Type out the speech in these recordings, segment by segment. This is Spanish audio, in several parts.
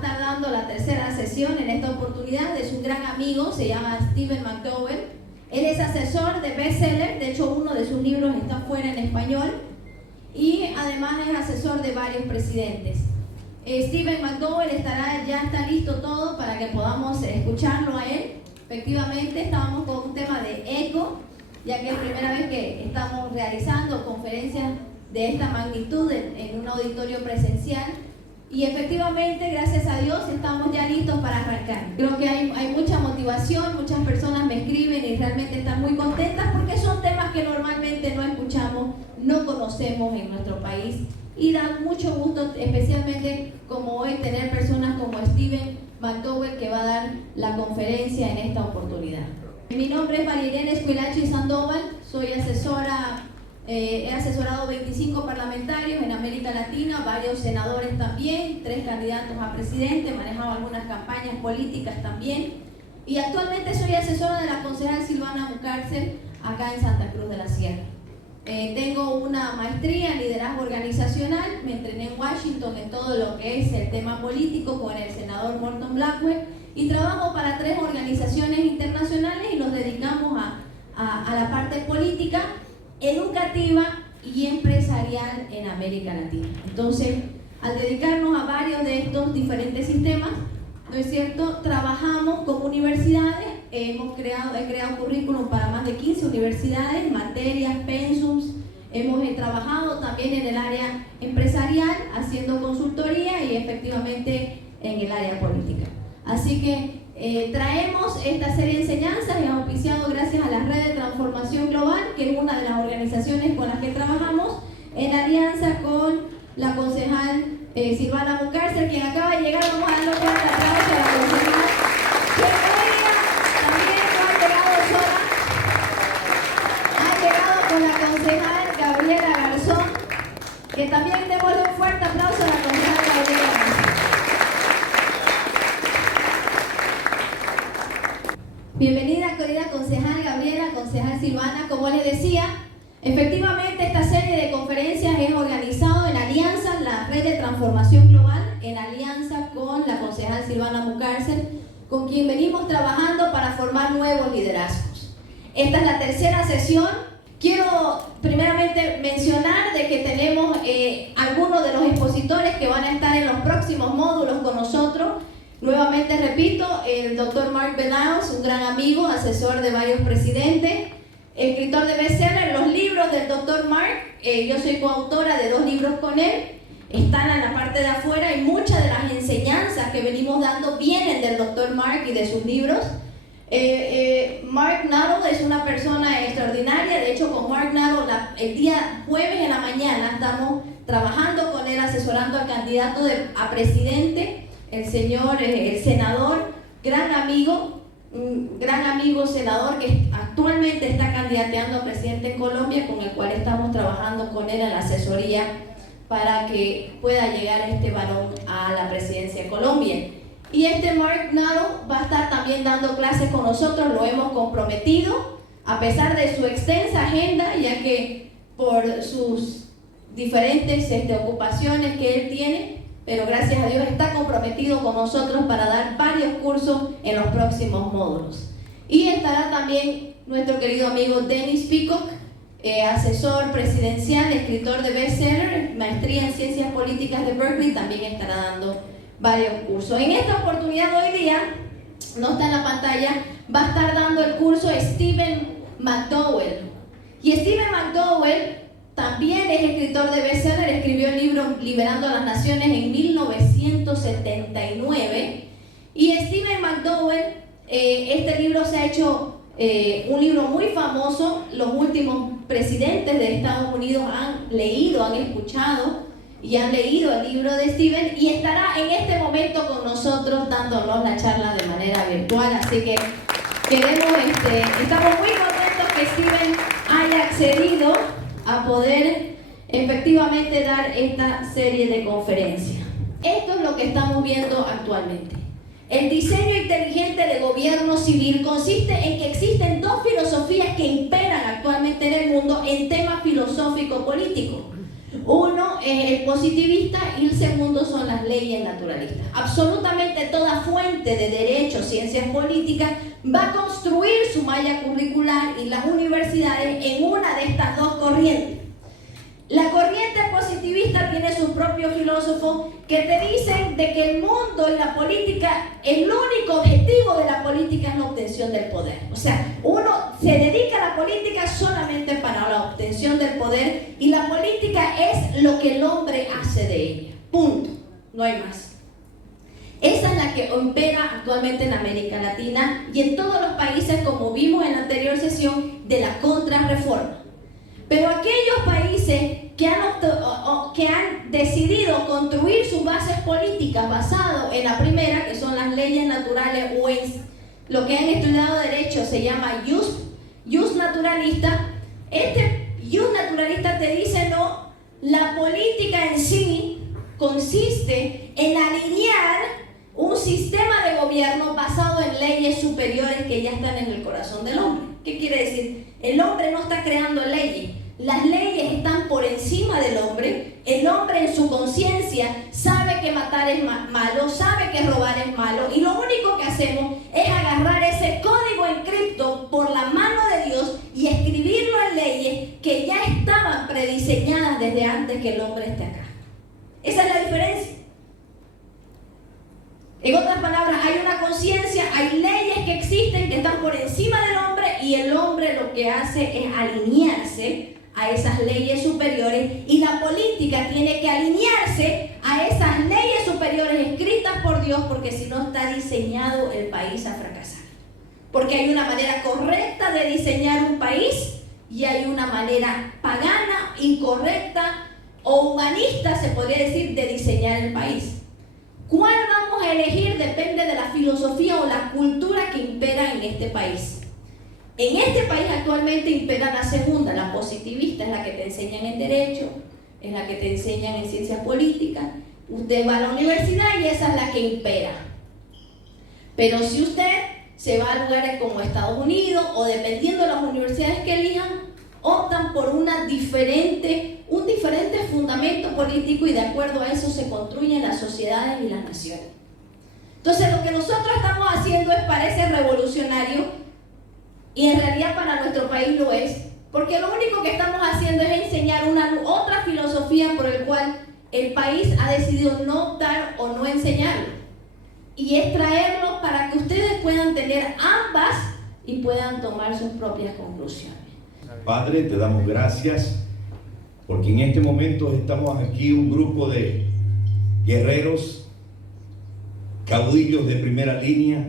estar dando la tercera sesión en esta oportunidad. Es un gran amigo, se llama Stephen McDowell. Él es asesor de bestseller, de hecho uno de sus libros está fuera en español, y además es asesor de varios presidentes. Stephen McDowell ya está listo todo para que podamos escucharlo a él. Efectivamente, estábamos con un tema de eco, ya que es la primera vez que estamos realizando conferencias de esta magnitud en un auditorio presencial. Y efectivamente, gracias a Dios, estamos ya listos para arrancar. Creo que hay mucha motivación, muchas personas me escriben y realmente están muy contentas porque son temas que normalmente no escuchamos, no conocemos en nuestro país. Y da mucho gusto, especialmente como hoy, tener personas como Stephen McDowell que va a dar la conferencia en esta oportunidad. Mi nombre es Marilena Esquilachi Sandoval, soy asesora. He asesorado 25 parlamentarios en América Latina, varios senadores también, 3 candidatos a presidente, he manejado algunas campañas políticas también, y actualmente soy asesora de la concejal Silvana Mucárcel acá en Santa Cruz de la Sierra. Tengo una maestría en liderazgo organizacional, me entrené en Washington en todo lo que es el tema político con el senador Morton Blackwell, y trabajo para 3 organizaciones internacionales y nos dedicamos a la parte política, educativa y empresarial en América Latina. Entonces, al dedicarnos a varios de estos diferentes sistemas, ¿no es cierto?, trabajamos con universidades, he creado currículum para más de 15 universidades, materias, pensums, hemos trabajado también en el área empresarial, haciendo consultoría y efectivamente en el área política. Así que traemos esta serie de enseñanzas y auspiciado gracias a la Red de Transformación Global, que es una de las organizaciones con las que trabajamos, en alianza con la concejal Silvana Mucárcel, quien acaba de llegar. Vamos a darle un fuerte aplauso a la concejal. Bienvenida, también no ha llegado sola, ha llegado con la concejal Gabriela Garzón, que también démosle un fuerte aplauso a la concejal Gabriela Garzón. Bienvenida, querida concejal Gabriela, concejal Silvana. Como les decía, efectivamente esta serie de conferencias es organizado en alianza, la Red de Transformación Global, en alianza con la concejal Silvana Mucárcel, con quien venimos trabajando para formar nuevos liderazgos. Esta es la tercera sesión. Quiero primeramente mencionar de que tenemos algunos de los expositores que van a estar en los próximos módulos con nosotros. Nuevamente repito, el doctor Mark Venaos, un gran amigo, asesor de varios presidentes, escritor de bestseller. Los libros del doctor Mark, yo soy coautora de 2 libros con él, están en la parte de afuera y muchas de las enseñanzas que venimos dando vienen del doctor Mark y de sus libros. Mark Nuttall es una persona extraordinaria. De hecho, con Mark Nuttall el día jueves en la mañana estamos trabajando con él, asesorando al candidato a presidente, el señor, el senador, gran amigo senador que actualmente está candidateando a presidente en Colombia, con el cual estamos trabajando con él en la asesoría para que pueda llegar este varón a la presidencia de Colombia. Y Mark Nuttall va a estar también dando clases con nosotros, lo hemos comprometido, a pesar de su extensa agenda, ya que por sus diferentes ocupaciones que él tiene, pero gracias a Dios está comprometido con nosotros para dar varios cursos en los próximos módulos. Y estará también nuestro querido amigo Dennis Peacock, asesor presidencial, escritor de bestseller, maestría en ciencias políticas de Berkeley, también estará dando varios cursos. En esta oportunidad hoy día, no está en la pantalla, va a estar dando el curso Stephen McDowell. Y Stephen McDowell también es escritor de bestseller, escribió el libro Liberando a las Naciones en 1979. Y Stephen McDowell, este libro se ha hecho un libro muy famoso. Los últimos presidentes de Estados Unidos han leído, han escuchado y han leído el libro de Stephen, y estará en este momento con nosotros dándonos la charla de manera virtual. Así que estamos muy contentos que Stephen haya accedido a poder efectivamente dar esta serie de conferencias. Esto es lo que estamos viendo actualmente. El diseño inteligente de gobierno civil consiste en que existen 2 filosofías que imperan actualmente en el mundo en temas filosófico-políticos. Uno es el positivista y el segundo son las leyes naturalistas. Absolutamente toda fuente de derecho, ciencias políticas, va a construir su malla curricular y las universidades en una de estas dos corrientes. La corriente positivista tiene sus propios filósofos que te dicen de que el mundo y la política, el único objetivo de la política es la obtención del poder. O sea, uno se dedica a la política solamente para la obtención del poder y la política es lo que el hombre hace de ella. Punto. No hay más. Esa es la que opera actualmente en América Latina y en todos los países, como vimos en la anterior sesión, de la contrarreforma. Pero aquellos países que han decidido construir sus bases políticas basado en la primera, que son las leyes naturales, o en lo que han estudiado derecho se llama jus naturalista, este jus naturalista te dice no, la política en sí consiste en alinear un sistema de gobierno basado en leyes superiores que ya están en el corazón del hombre. ¿Qué quiere decir? El hombre no está creando leyes. Las leyes están por encima del hombre. El hombre en su conciencia sabe que matar es malo, sabe que robar es malo, y lo único que hacemos es agarrar ese código encripto por la mano de Dios y escribirlo en leyes que ya estaban prediseñadas desde antes que el hombre esté acá. Esa es la diferencia. En otras palabras, hay una conciencia, hay leyes que existen que están por encima del hombre y el hombre lo que hace es alinearse a esas leyes superiores y la política tiene que alinearse a esas leyes superiores escritas por Dios porque si no está diseñado el país a fracasar. Porque hay una manera correcta de diseñar un país y hay una manera pagana, incorrecta o humanista, se podría decir, de diseñar el país. ¿Cuál vamos a elegir? Depende de la filosofía o la cultura que impera en este país. En este país actualmente impera la segunda, la positivista, es la que te enseñan en derecho, es la que te enseñan en ciencias políticas. Usted va a la universidad y esa es la que impera. Pero si usted se va a lugares como Estados Unidos o dependiendo de las universidades que elijan, optan por un diferente fundamento político y de acuerdo a eso se construyen las sociedades y las naciones. Entonces lo que nosotros estamos haciendo parece revolucionario y en realidad para nuestro país lo es, porque lo único que estamos haciendo es enseñar otra filosofía por el cual el país ha decidido no optar o no enseñarlo. Y es traerlo para que ustedes puedan tener ambas y puedan tomar sus propias conclusiones. Padre, te damos gracias porque en este momento estamos aquí un grupo de guerreros, caudillos de primera línea,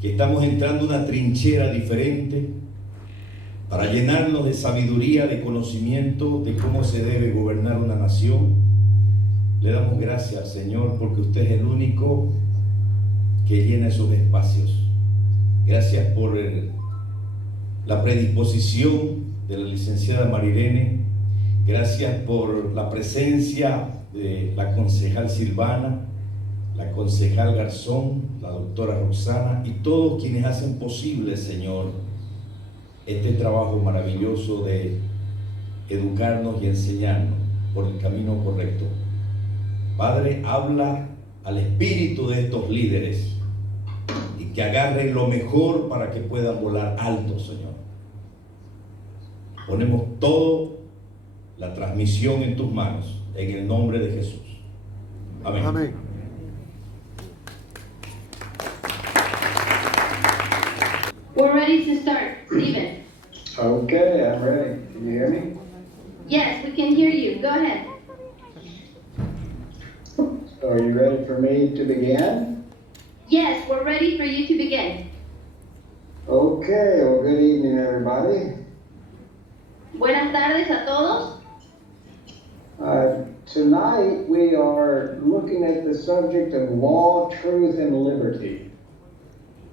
que estamos entrando a una trinchera diferente para llenarnos de sabiduría, de conocimiento de cómo se debe gobernar una nación. Le damos gracias, Señor, porque usted es el único que llena esos espacios. Gracias por la predisposición de la licenciada Marilene. Gracias por la presencia de la concejal Silvana, la concejal Garzón, la doctora Roxana y todos quienes hacen posible, Señor, este trabajo maravilloso de educarnos y enseñarnos por el camino correcto. Padre, habla al espíritu de estos líderes y que agarren lo mejor para que puedan volar alto, Señor. Ponemos toda la transmisión en tus manos, en el nombre de Jesús. Amén. Amén. We're ready to start. Stephen. Okay, I'm ready. Can you hear me? Yes, we can hear you. Go ahead. So are you ready for me to begin? Yes, we're ready for you to begin. Okay, well, good evening, everybody. Buenas tardes a todos. Tonight we are looking at the subject of law, truth, and liberty.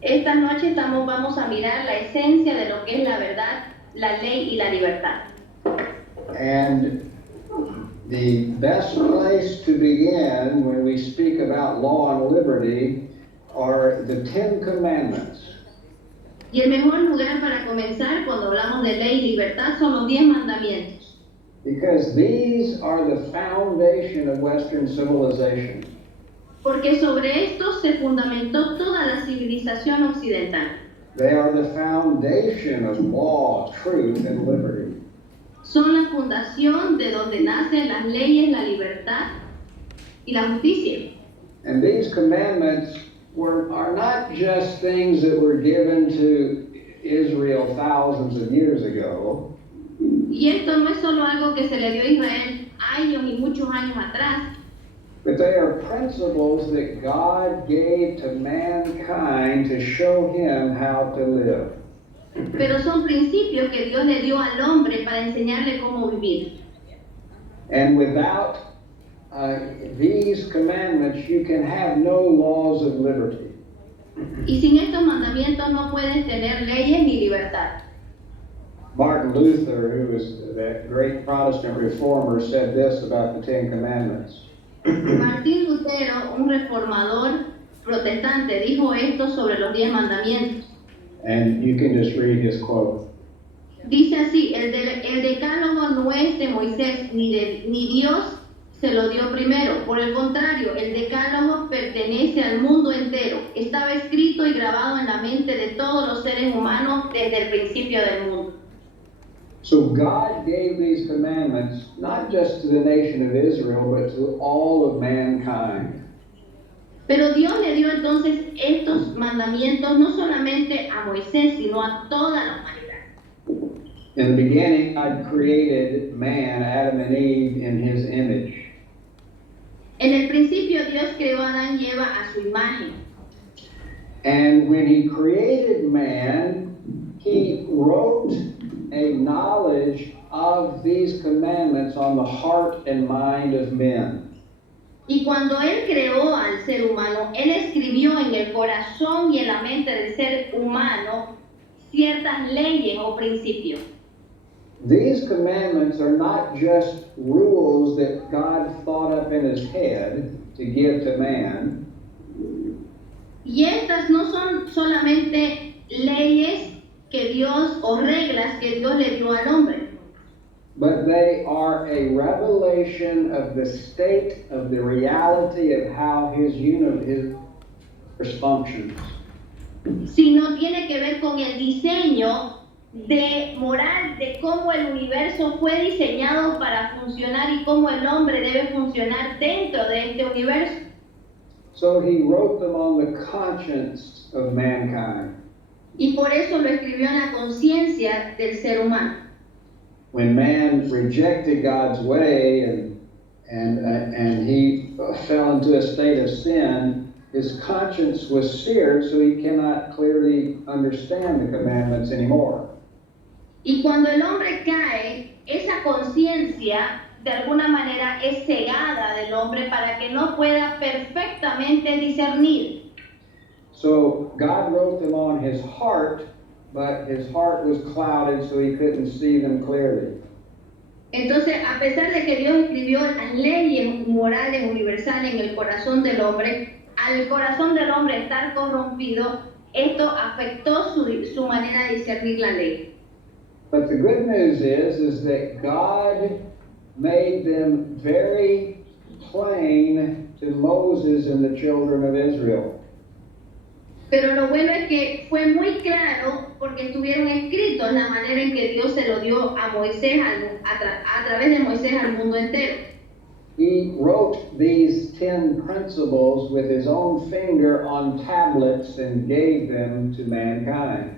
Esta noche vamos a mirar la esencia de lo que es la verdad, la ley y la libertad. And the best place to begin when we speak about law and liberty are the Ten Commandments. Y el mejor lugar para comenzar cuando hablamos de ley y libertad son los 10 mandamientos. Because these are the foundation of Western civilization. Porque sobre esto se fundamentó toda la civilización occidental. They are the foundation of law, truth, and liberty. Son la fundación de donde nacen las leyes, la libertad y la justicia. And these commandments are not just things that were given to Israel thousands of years ago. Y esto no es solo algo que se le dio a Israel años y muchos años atrás, But they are principles that God gave to mankind to show him how to live. pero son principios que Dios le dio al hombre para enseñarle cómo vivir. And without these commandments, you can have no laws of liberty. Y sin estos mandamientos no puedes tener leyes ni libertad. Martin Luther, who was that great Protestant reformer, said this about the Ten Commandments. Martín Lutero, un reformador protestante, dijo esto sobre los 10 mandamientos. And you can just read his quote. Dice así, el decálogo no es de Moisés ni Dios se lo dio primero. Por el contrario, el decálogo pertenece al mundo entero. Estaba escrito y grabado en la mente de todos los seres humanos desde el principio del mundo. So God gave these commandments not just to the nation of Israel, but to all of mankind. Pero Dios le dio entonces estos mandamientos no solamente a Moisés, sino a toda la humanidad. In the beginning, God created man, Adam and Eve, in his image. En el principio Dios creó a Adán y Eva a su imagen. And when he created man, he wrote a knowledge of these commandments on the heart and mind of men. Y cuando Él creó al ser humano, Él escribió en el corazón y en la mente del ser humano ciertas leyes o principios. These commandments are not just rules that God thought up in his head to give to man. Y estas no son solamente leyes que Dios o reglas que Dios le dio al hombre, But they are a revelation of the state of the reality of how his universe functions. sino tiene que ver con el diseño de moral de cómo el universo fue diseñado para funcionar y cómo el hombre debe funcionar dentro de este universo. So he wrote them on the conscience of mankind. Y por eso lo escribió en la conciencia del ser humano. When man rejected God's way and he fell into a state of sin, his conscience was seared, so he cannot clearly understand the commandments anymore. Y cuando el hombre cae, esa conciencia de alguna manera es cegada del hombre para que no pueda perfectamente discernir. So God wrote them on his heart, but his heart was clouded, so he couldn't see them clearly. Entonces, a pesar de que Dios escribió las leyes morales universales en el corazón del hombre, al corazón del hombre estar corrompido, esto afectó su manera de discernir la ley. But the good news is that God made them very plain to Moses and the children of Israel. Pero lo bueno es que fue muy claro porque estuvieron escritos la manera en que Dios se lo dio a Moisés, a través de Moisés al mundo entero. He wrote these 10 principles with his own finger on tablets and gave them to mankind.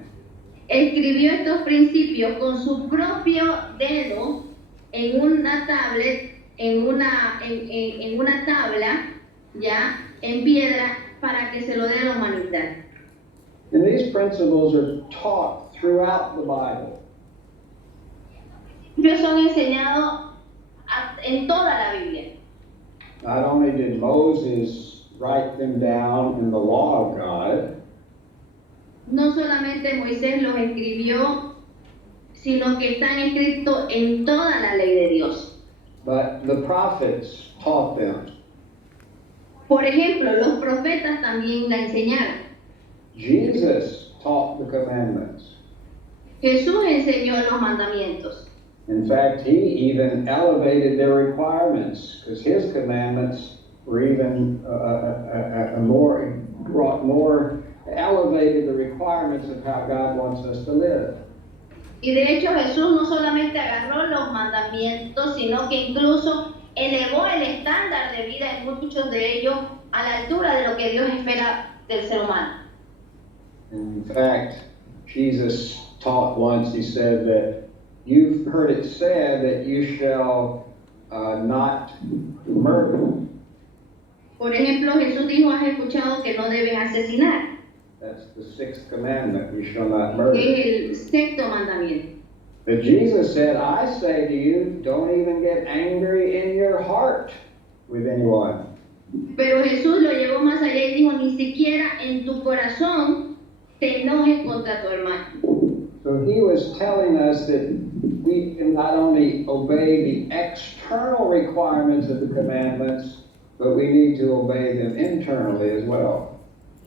Escribió estos principios con su propio dedo en una tablet, en una tabla, ya, en piedra, para que se lo dé a la humanidad. And these principles are taught throughout the Bible. Ellos son enseñados en toda la Biblia. Not only did Moses write them down in the law of God, No solamente Moisés los escribió, sino que están escritos en toda la ley de Dios. but the prophets taught them. Por ejemplo, los profetas también la enseñaron. Jesus taught the commandments. Jesús enseñó los mandamientos. In fact, he even elevated their requirements because his commandments were even elevated the requirements of how God wants us to live. Y de hecho Jesús no solamente agarró los mandamientos, sino que incluso elevó el estándar de vida en muchos de ellos a la altura de lo que Dios espera del ser humano. In fact, Jesus taught once, he said that you've heard it said that you shall not murder. Por ejemplo, Jesús dijo, has escuchado que no debes asesinar. That's the sixth commandment, you shall not Que murder. es el sexto mandamiento. But Jesus said, I say to you, don't even get angry in your heart with anyone. Pero Jesús lo llevó más allá y dijo, ni siquiera en tu corazón te enojes contra tu hermano. So he was telling us that we can not only obey the external requirements of the commandments, but we need to obey them internally as well.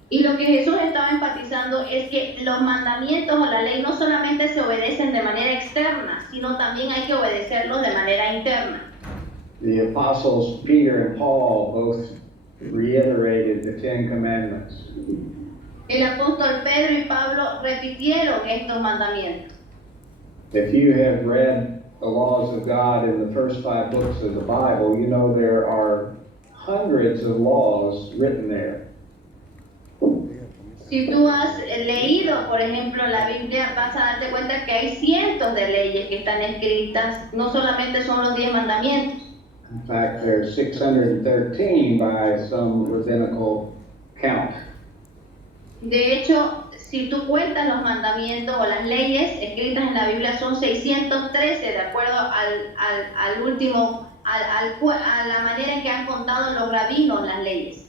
Y lo que Jesús estaba enfatizando es que los mandamientos o la ley no solamente se obedecen de manera externa, sino también hay que obedecerlos de manera interna. The apostles Peter and Paul both reiterated the Ten Commandments. El apóstol Pedro y Pablo repitieron estos mandamientos. If you have read the laws of God in the first 5 books of the Bible, you know there are hundreds of laws written there. Si tú has leído, por ejemplo, la Biblia, vas a darte cuenta que hay cientos de leyes que están escritas, no solamente son los 10 mandamientos. In fact, there's 613 by some rabbinical count. De hecho, si tú cuentas los mandamientos o las leyes escritas en la Biblia, son 613 de acuerdo a la manera en que han contado los rabinos las leyes.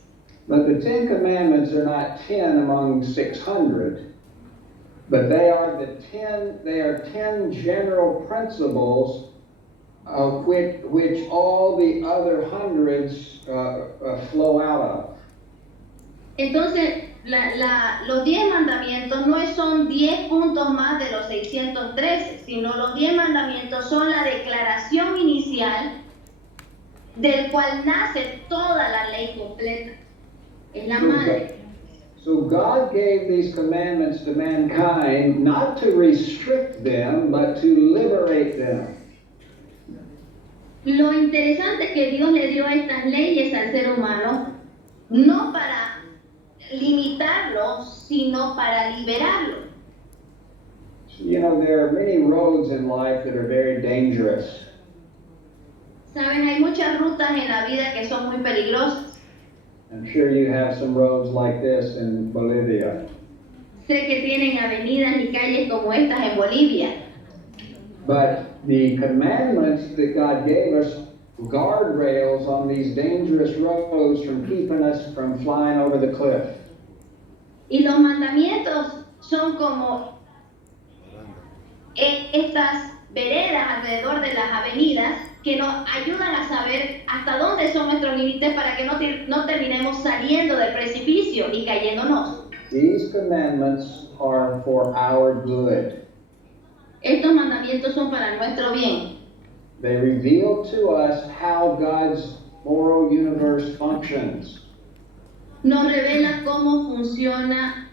But the Ten Commandments are not 10 among 600, but they are 10 general principles which all the other hundreds flow out of. Entonces, los 10 mandamientos no son 10 puntos más de los 613, sino los 10 mandamientos son la declaración inicial del cual nace toda la ley completa. Es la madre. So God gave these commandments to mankind not to restrict them, but to liberate them. Lo interesante es que Dios le dio estas leyes al ser humano no para limitarlo, sino para liberarlo. You know, there are many roads in life that are very dangerous. Saben, hay muchas rutas en la vida que son muy peligrosas. I'm sure you have some roads like this in Bolivia. Sé que tienen avenidas y calles como estas en Bolivia. But the commandments that God gave us, guardrails on these dangerous roads from keeping us from flying over the cliff. Y los mandamientos son como estas veredas alrededor de las avenidas que nos ayudan a saber hasta dónde son nuestros límites para que no terminemos saliendo del precipicio y cayéndonos. These commandments are for our good. Estos mandamientos son para nuestro bien. They reveal to us how God's moral universe functions. Nos revela cómo funciona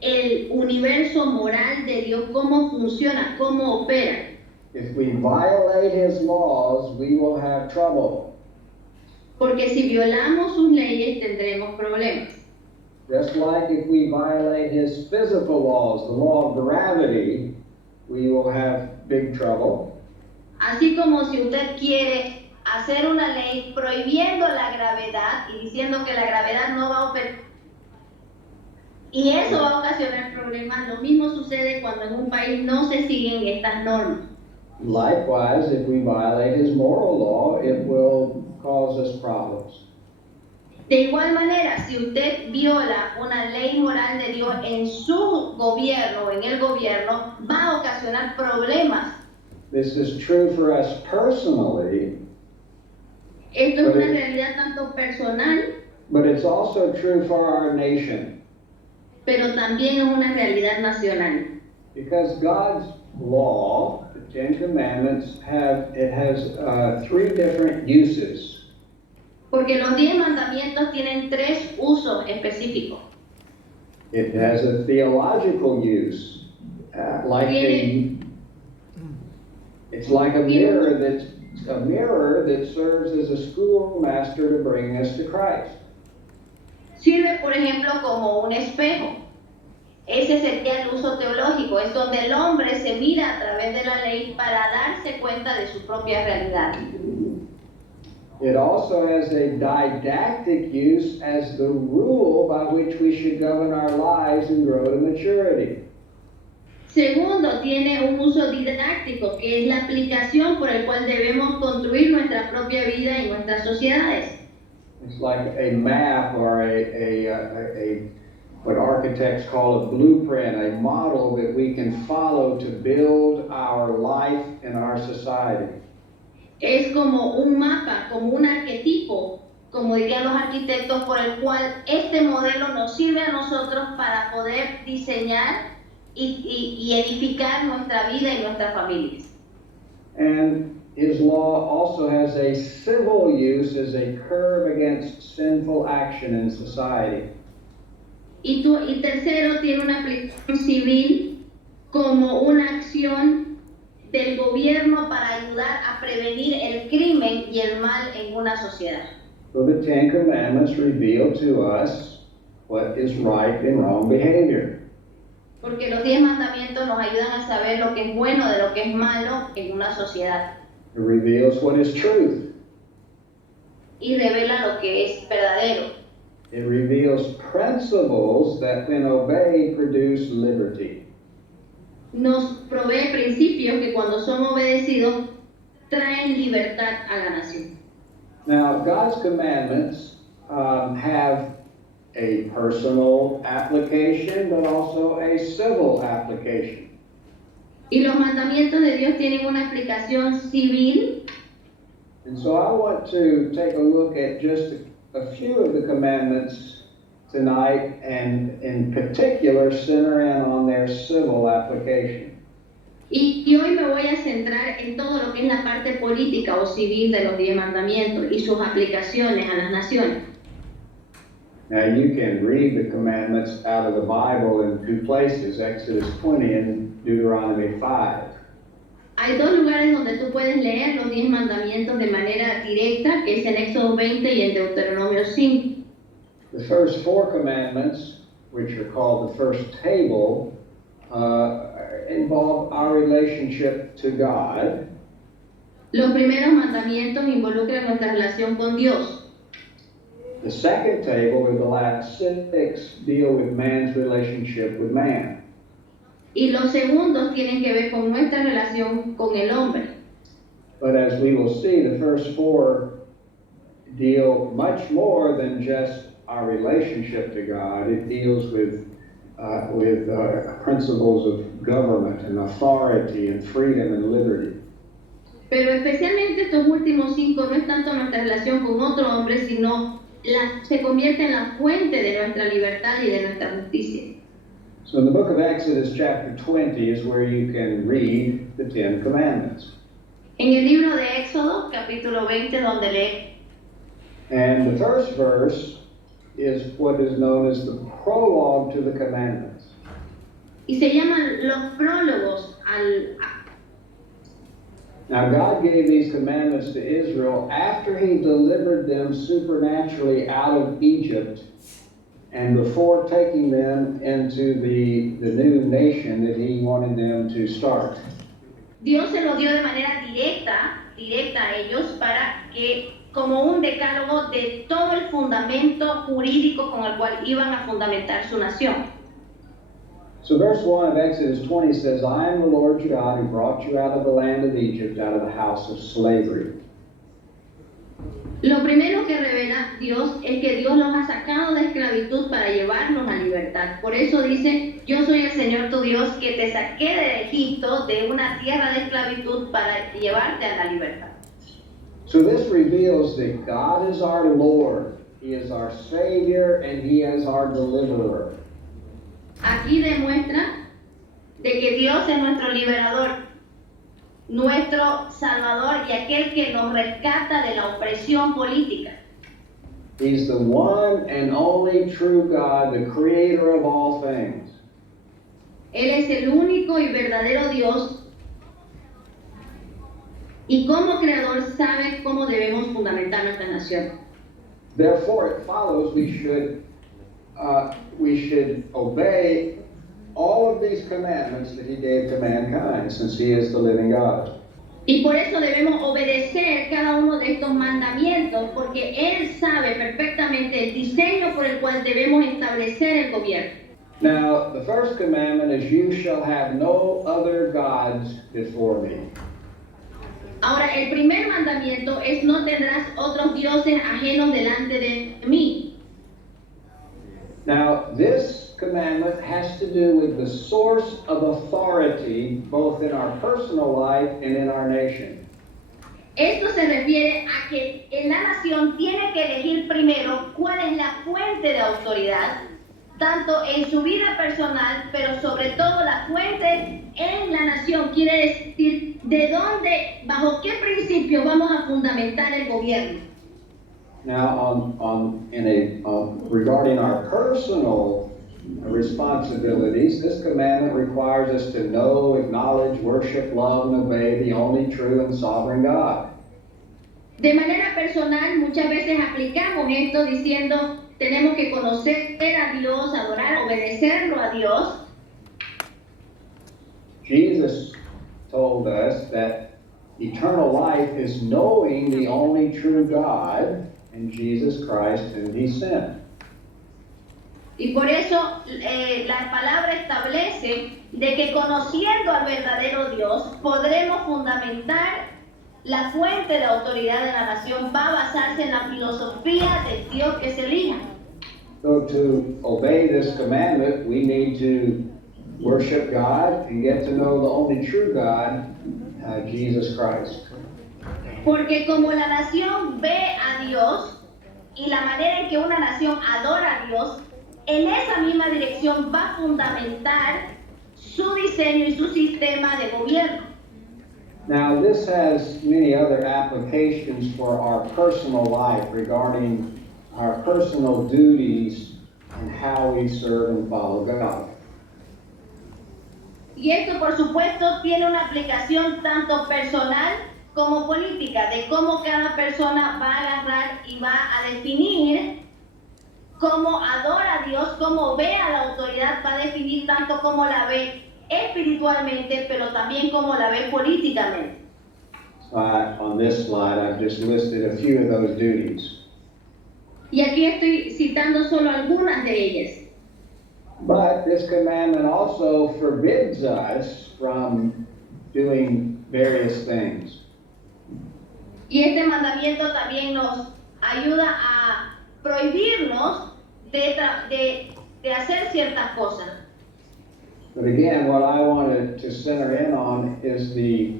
el universo moral de Dios, cómo funciona, cómo opera. If we violate His laws, we will have trouble. Porque si violamos sus leyes tendremos problemas. Just like if we violate His physical laws, the law of gravity, we will have big trouble. Así como si usted quiere hacer una ley prohibiendo la gravedad y diciendo que la gravedad no va a operar, y eso va a ocasionar problemas, lo mismo sucede cuando en un país no se siguen estas normas. Likewise, if we violate His moral law, it will cause us problems. De igual manera, si usted viola una ley moral de Dios en su gobierno o en el gobierno, va a ocasionar problemas. This is true for us personally, Esto es una realidad tanto personal, but it's also true for our nation. pero también es una realidad nacional. Because God's law, the Ten Commandments, has three different uses. Porque los 10 mandamientos tienen 3 usos específicos. It has a theological use, it's like a mirror that serves as a schoolmaster to bring us to Christ. Sirve, por ejemplo, como un espejo. Ese sería el uso teológico, es donde el hombre se mira a través de la ley para darse cuenta de su propia realidad. It also has a didactic use as the rule by which we should govern our lives and grow to maturity. Segundo, tiene un uso didáctico, que es la aplicación por el cual debemos construir nuestra propia vida y nuestras sociedades. It's like a map or what architects call a blueprint, a model that we can follow to build our life and our society. Es como un mapa, como un arquetipo, como dirían los arquitectos, por el cual este modelo nos sirve a nosotros para poder diseñar y edificar nuestra vida y nuestras familias. And his law also has a civil use as a curb against sinful action in society. Y tercero, tiene una aplicación civil como una acción del gobierno para ayudar a prevenir el crimen y el mal en una sociedad. So the Ten Commandments reveal to us what is right and wrong behavior. Porque los 10 mandamientos nos ayudan a saber lo que es bueno de lo que es malo en una sociedad. It reveals what is truth. Y revela lo que es verdadero. It reveals principles that, when obeyed, produce liberty. Nos provee principios que cuando son obedecidos traen libertad a la nación. Now, God's commandments have a personal application, but also a civil application. Y los mandamientos de Dios tienen una aplicación civil. And so I want to take a look at just a few of the commandments tonight, and in particular center in on their civil application. Y hoy me voy a centrar en todo lo que es la parte política o civil de los 10 mandamientos y sus aplicaciones a las naciones. Now you can read the commandments out of the Bible in two places, Exodus 20 and Deuteronomy 5. Hay 2 lugares donde tú puedes leer los 10 mandamientos de manera directa, que es en Éxodo 20 y en Deuteronomio 5. The first 4 commandments, which are called the first table, involve our relationship to God. Los primeros mandamientos involucran nuestra relación con Dios. The second table, or the last 6, deal with man's relationship with man. Y los segundos tienen que ver con nuestra relación con el hombre. But as we will see, the first 4 deal much more than just our relationship to God. It deals with principles of government and authority and freedom and liberty. Pero especialmente estos últimos 5 no es tanto nuestra relación con otro hombre, sino se convierte en la fuente de nuestra libertad y de nuestra justicia. So in the book of Exodus chapter 20 is where you can read the 10 commandments. En el libro de Éxodo, capítulo 20, donde lee. And the first verse is what is known as the prologue to the commandments. Y se llaman los prólogos Now God gave these commandments to Israel after he delivered them supernaturally out of Egypt and before taking them into the new nation that he wanted them to start. Dios se lo dio de manera directa a ellos para que, como un decálogo de todo el fundamento jurídico con el cual iban a fundamentar su nación. So verse 1 of Exodus 20 says, I am the Lord your God who brought you out of the land of Egypt, out of the house of slavery. Lo primero que revela Dios es que Dios los ha sacado de esclavitud para llevarlos a libertad. Por eso dice, yo soy el Señor tu Dios que te saqué de Egipto, de una tierra de esclavitud, para llevarte a la libertad. So this reveals that God is our Lord, He is our Savior, and He is our deliverer. Aquí demuestra de que Dios es nuestro liberador, nuestro salvador y aquel que nos rescata de la opresión política. He's the one and only true God, the creator of all things. Él es el único y verdadero Dios y como creador sabe cómo debemos fundamentar nuestra nación. Therefore, it follows we should obey all of these commandments that he gave to mankind, since he is the living God. Y por eso debemos obedecer cada uno de estos mandamientos, porque Él sabe perfectamente el diseño por el cual debemos establecer el gobierno. Now, the first commandment is, you shall have no other gods before me. Ahora, el primer mandamiento es: no tendrás otros dioses ajenos delante de mí. Now, this commandment has to do with the source of authority, both in our personal life and in our nation. Esto se refiere a que en la nación tiene que elegir primero cuál es la fuente de autoridad, tanto en su vida personal, pero sobre todo la fuente en la nación. Quiere decir de dónde, bajo qué principios vamos a fundamentar el gobierno. Now, regarding our personal responsibilities, this commandment requires us to know, acknowledge, worship, love, and obey the only true and sovereign God. De manera personal, muchas veces aplicamos esto diciendo: tenemos que conocer a Dios, adorar, obedecerlo a Dios. Jesus told us that eternal life is knowing the only true God and Jesus Christ whom he sent. Y por eso la palabra establece de que conociendo al verdadero Dios podremos fundamentar la fuente de autoridad de la nación. Va a basarse en la filosofía del Dios que se elija. So to obey this commandment, we need to worship God and get to know the only true God, Jesus Christ. Porque como la nación ve a Dios y la manera en que una nación adora a Dios, en esa misma dirección va a fundamentar su diseño y su sistema de gobierno. Now, this has many other applications for our personal life regarding our personal duties and how we serve and follow God. Y esto, por supuesto, tiene una aplicación tanto personal como política, de cómo cada persona va a agarrar y va a definir cómo adora a Dios, cómo ve a la autoridad, va a definir tanto cómo la ve espiritualmente, pero también cómo la ve políticamente. On this slide, I've just listed a few of those duties. Y aquí estoy citando solo algunas de ellas. But this commandment also forbids us from doing various things. Y este mandamiento también nos ayuda a prohibirnos de hacer ciertas cosas. But again, what I wanted to center in on is the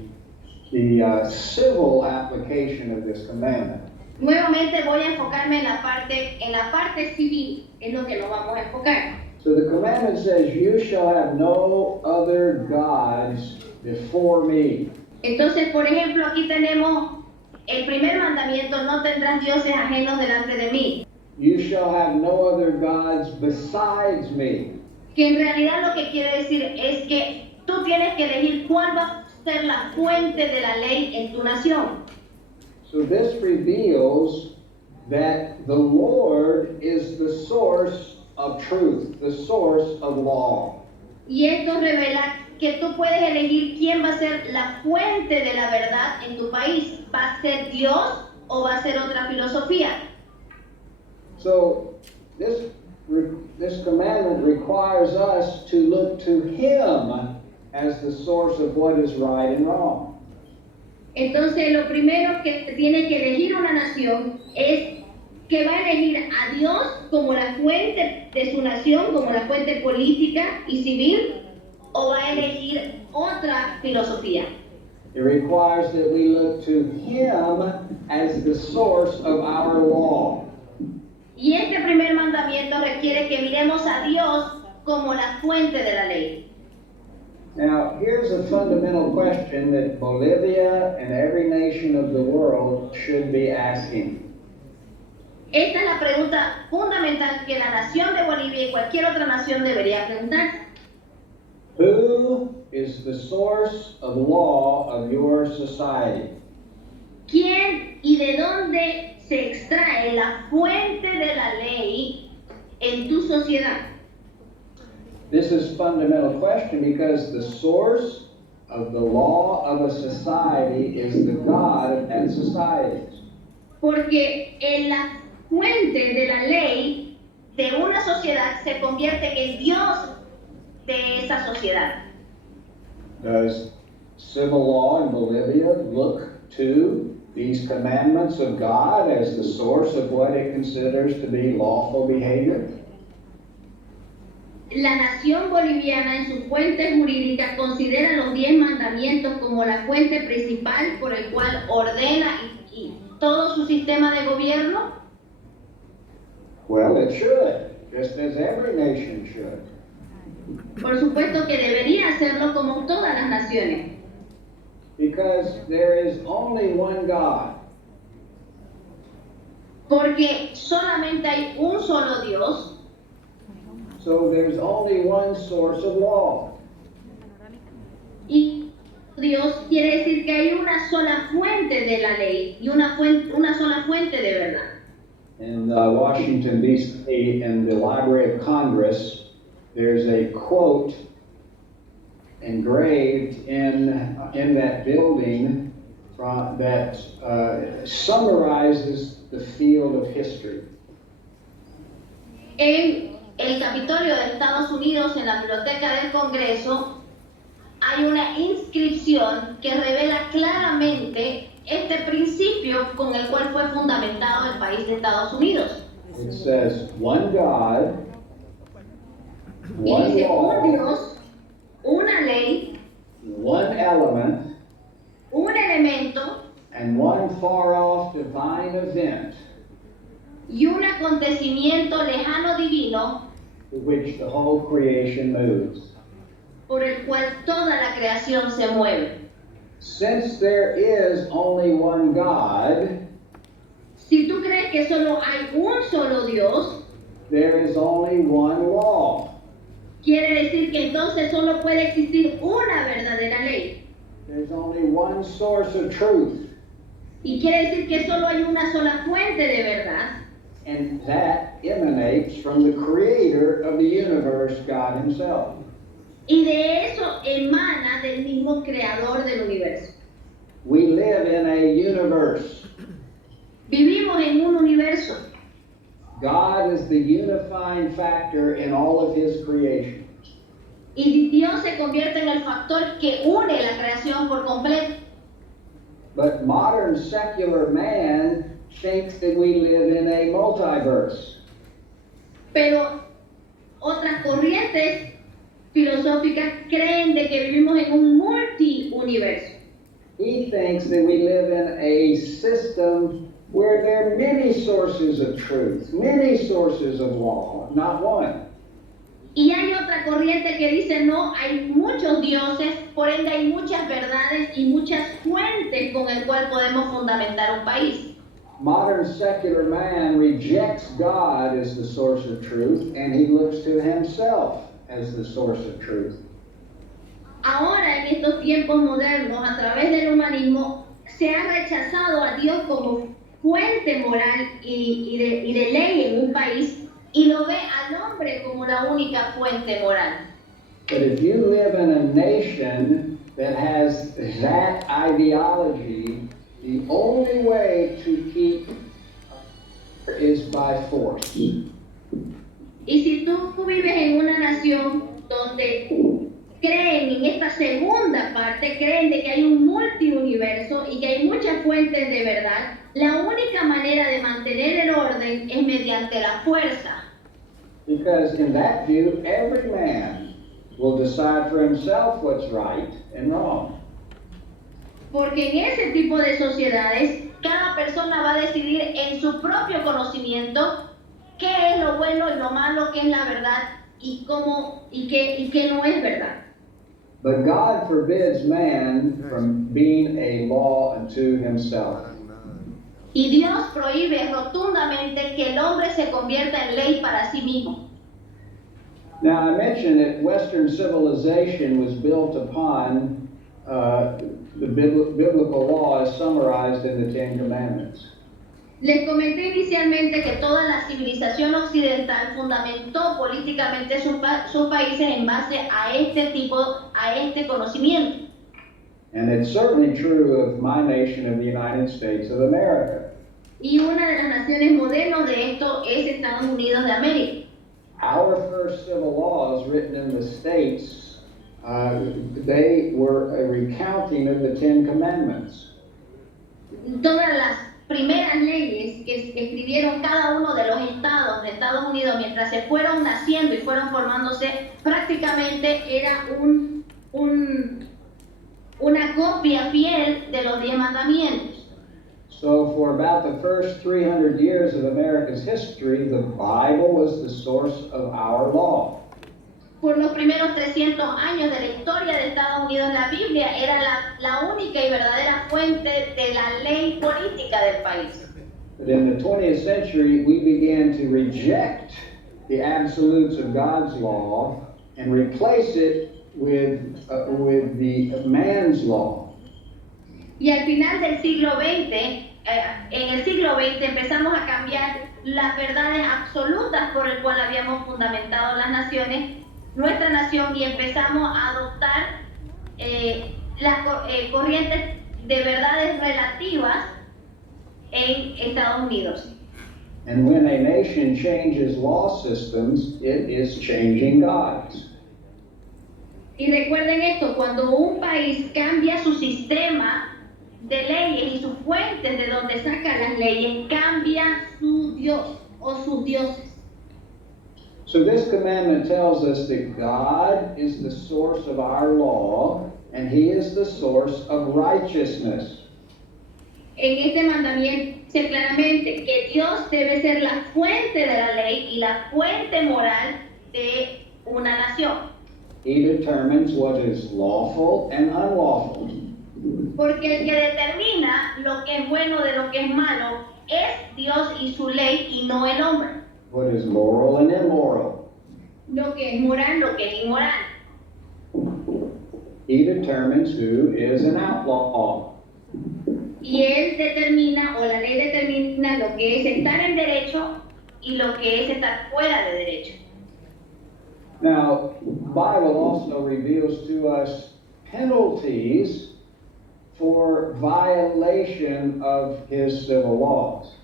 civil application of this commandment. Nuevamente voy a enfocarme en la parte civil, es lo que nos vamos a enfocar. So the commandment says, you shall have no other gods before me. Entonces, por ejemplo, aquí tenemos el primer mandamiento: no tendrás dioses ajenos delante de mí. You shall have no other gods besides me. Que en realidad lo que quiere decir es que tú tienes que elegir cuál va a ser la fuente de la ley en tu nación. So this reveals that the Lord is the source of truth, the source of law. Y esto revela que tú puedes elegir quién va a ser la fuente de la verdad en tu país. ¿Va a ser Dios o va a ser otra filosofía? So this commandment requires us to look to Him as the source of what is right and wrong. Entonces, lo primero que tiene que elegir una nación es que va a elegir a Dios como la fuente de su nación, como la fuente política y civil, o va a elegir otra filosofía. It requires that we look to Him as the source of our law. Y este primer mandamiento requiere que miremos a Dios como la fuente de la ley. Now, here's a fundamental question that Bolivia and every nation of the world should be asking. Esta es la pregunta fundamental que la nación de Bolivia y cualquier otra nación debería preguntarse. Who is the source of law of your society? ¿Quién y de dónde se extrae la fuente de la ley en tu sociedad? This is a fundamental question because the source of the law of a society is the God of that society. Porque en la fuente de la ley de una sociedad se convierte en el Dios de esa sociedad. Does civil law in Bolivia look to these commandments of God as the source of what it considers to be lawful behavior? La nación boliviana en su fuente jurídica considera los 10 mandamientos como la fuente principal por el cual ordena y todo su sistema de gobierno. Well, it should, just as every nation should. Por supuesto que debería hacerlo como todas las naciones. Because there is only one God. Porque solamente hay un solo Dios. So there's only one source of law. Y Dios quiere decir que hay una sola fuente de la ley y una sola fuente de verdad. In Washington, D.C., in the Library of Congress, there's a quote engraved in that building that summarizes the field of history. En el Capitolio de Estados Unidos, en la Biblioteca del Congreso, hay una inscripción que revela claramente este principio con el cual fue fundamentado el país de Estados Unidos. It says, one God, Y one dice, un law, Dios, una ley, one element, un elemento and one far-off divine event y un acontecimiento lejano divino to which the whole creation moves. por el cual toda la creación se mueve. Since there is only one God, Si tú crees que solo hay un solo Dios, there is only one law. quiere decir que entonces solo puede existir una verdadera ley. There's only one source of truth, Y quiere decir que solo hay una sola fuente de verdad. and that emanates from the creator of the universe, God himself. Y de eso emana del mismo creador del universo. We live in a universe. Vivimos en un universo. God is the unifying factor in all of his creation. Y Dios se convierte en el factor que une la creación por completo. But modern secular man thinks that we live in a multiverse. Pero otras corrientes filosóficas creen de que vivimos en un multiuniverso. He thinks that we live in a system where there are many sources of truth, many sources of law, not one. Y hay otra corriente que dice no, hay muchos dioses, por ende hay muchas verdades y muchas fuentes con el cual podemos fundamentar un país. Modern secular man rejects God as the source of truth, and he looks to himself as the source of truth. Ahora, en estos tiempos modernos, a través del humanismo, se ha rechazado a Dios como fuente moral y de ley en un país, y lo ve al hombre como la única fuente moral. But if you live in a nation that has that ideology, the only way to keep is by force. Y si tú vives en una nación donde creen en esta segunda parte, creen de que hay un multiuniverso y que hay muchas fuentes de verdad, la única manera de mantener el orden es mediante la fuerza. Because in that view, every man will decide for himself what's right and wrong. Porque en ese tipo de sociedades, cada persona va a decidir en su propio conocimiento qué es lo bueno y lo malo, qué es la verdad y qué no es verdad. But God forbids man from being a law unto himself. Y Dios prohíbe rotundamente que el hombre se convierta en ley para sí mismo. Now, I mentioned that Western civilization was built upon the biblical law as summarized in the Ten Commandments. Les comenté inicialmente que toda la civilización occidental fundamentó políticamente sus países en base a este conocimiento. And it's certainly true of my nation of the United States of America. Y una de las naciones modelos de esto es Estados Unidos de América. Our first civil laws written in the states, they were a recounting of the Ten Commandments. Todas las primeras leyes que escribieron cada uno de los estados de Estados Unidos mientras se fueron naciendo y fueron formándose, prácticamente era una copia fiel de los 10 mandamientos. So for about the first 300 years of America's history, the Bible was the source of our law. Por los primeros 300 años de la historia de Estados Unidos, la Biblia era la única y verdadera fuente de la ley política del país. But in the 20th century, we began to reject the absolutes of God's law and replace it with the man's law. Y al final del siglo XX, en el siglo XX empezamos a cambiar las verdades absolutas por el cual habíamos fundamentado las naciones, nuestra nación, y empezamos a adoptar las corrientes de verdades relativas en Estados Unidos. And when a nation changes law systems, it is changing God's. Y recuerden esto, cuando un país cambia su sistema de leyes y sus fuentes de donde saca las leyes, cambia su Dios o sus dioses. So this commandment tells us that God is the source of our law, and He is the source of righteousness. En este mandamiento dice claramente que Dios debe ser la fuente de la ley y la fuente moral de una nación. He determines what is lawful and unlawful. Porque el que determina lo que es bueno de lo que es malo es Dios y su ley y no el hombre. What is moral and immoral. Lo que es moral, lo que es inmoral. He determines who is an outlaw. Y él determina, o la ley determina lo que es estar en derecho y lo que es estar fuera de derecho. Now, the Bible also reveals to us penalties for violation of His civil laws.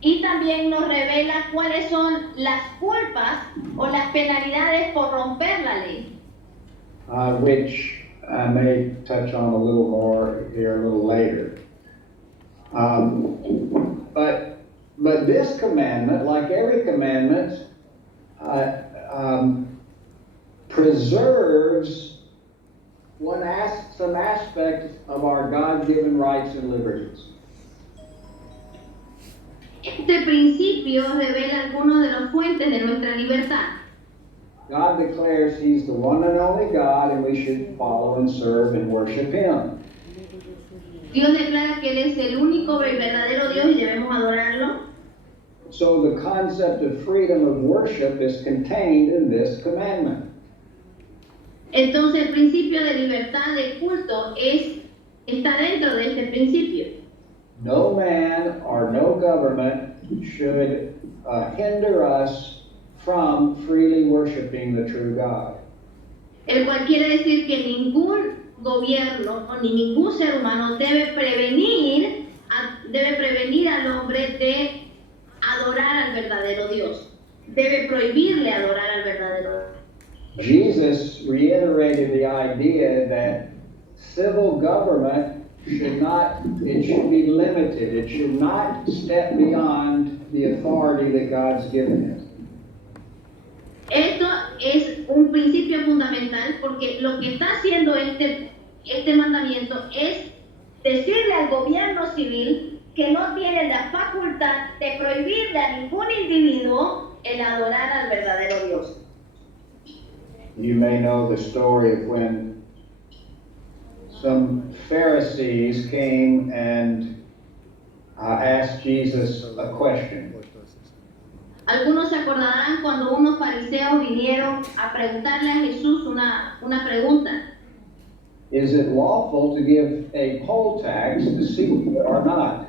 Y también nos revela cuáles son las culpas o las penalidades por romper la ley. Which I may touch on a little more here a little later. But this commandment, like every commandment, preserves some aspect of our God-given rights and liberties. Este principio revela algunos de los fuentes de nuestra libertad. God declares He's the one and only God, and we should follow and serve and worship Him. Dios declara que Él es el único y verdadero Dios y debemos adorarlo. So the concept of freedom of worship is contained in this commandment. Entonces el principio de libertad de culto está dentro de este principio. No man or no government should hinder us from freely worshiping the true God. El cual quiere decir que ningún gobierno ni ningún ser humano debe prevenir al hombre de adorar al verdadero Dios. Debe prohibirle adorar al verdadero Dios. Jesus reiterated the idea that civil government should be limited. It should not step beyond the authority that God's given it. Esto es un principio fundamental porque lo que está haciendo este mandamiento es decirle al gobierno civil que no tiene la facultad de prohibirle a ningún individuo el adorar al verdadero Dios. You may know the story of when some Pharisees came and asked Jesus a question. Algunos se acordarán cuando unos fariseos vinieron a preguntarle a Jesús una pregunta. Is it lawful to give a poll tax to Caesar or not?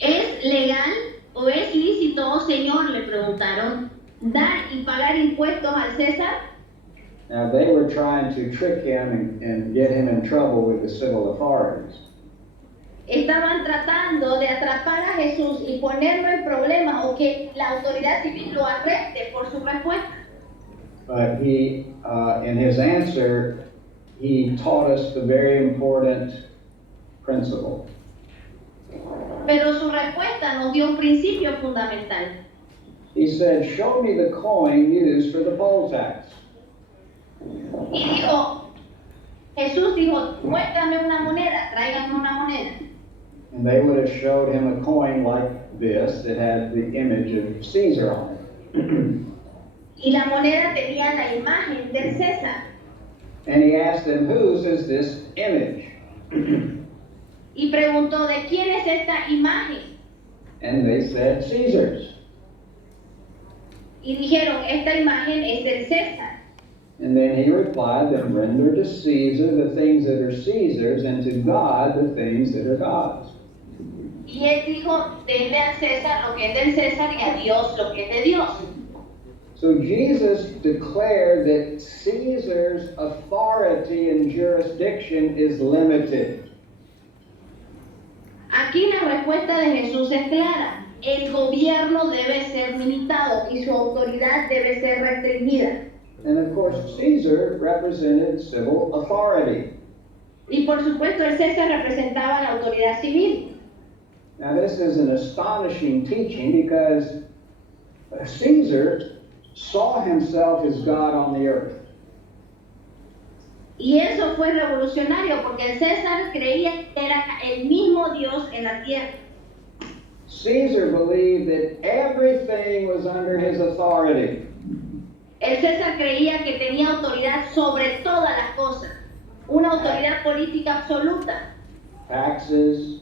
¿Es legal o es lícito, Señor? Le preguntaron, dar y pagar impuestos al César. Now they were trying to trick him and get him in trouble with the civil authorities. Estaban tratando de atrapar a Jesús y ponerlo en problemas o que la autoridad civil lo arreste por su respuesta. But he, in his answer, he taught us the very important principle. Pero su respuesta nos dio un principio fundamental. He said, show me the coin used for the poll tax. Y Jesús dijo, muéstrame una moneda, tráiganme una moneda. And they would have showed him a coin like this that had the image of Caesar on it. Y la moneda tenía la imagen del César. And he asked them, whose is this image? Y preguntó, ¿de quién es esta imagen? And they said, Caesar's. Y dijeron, esta imagen es del César. And then he replied, then render to Caesar the things that are Caesar's, and to God the things that are God's. Y él dijo, denle al César lo que es del César y a Dios lo que es de Dios. So Jesus declared that Caesar's authority and jurisdiction is limited. Aquí la respuesta de Jesús es clara. El gobierno debe ser limitado y su autoridad debe ser restringida. And of course, Caesar represented civil authority. Y por supuesto el César representaba la autoridad civil. Now this is an astonishing teaching because Caesar saw himself as God on the earth. Y eso fue revolucionario porque el César creía que era el mismo Dios en la tierra. Caesar believed that everything was under his authority. El César creía que tenía autoridad sobre todas las cosas, una autoridad política absoluta, Taxes,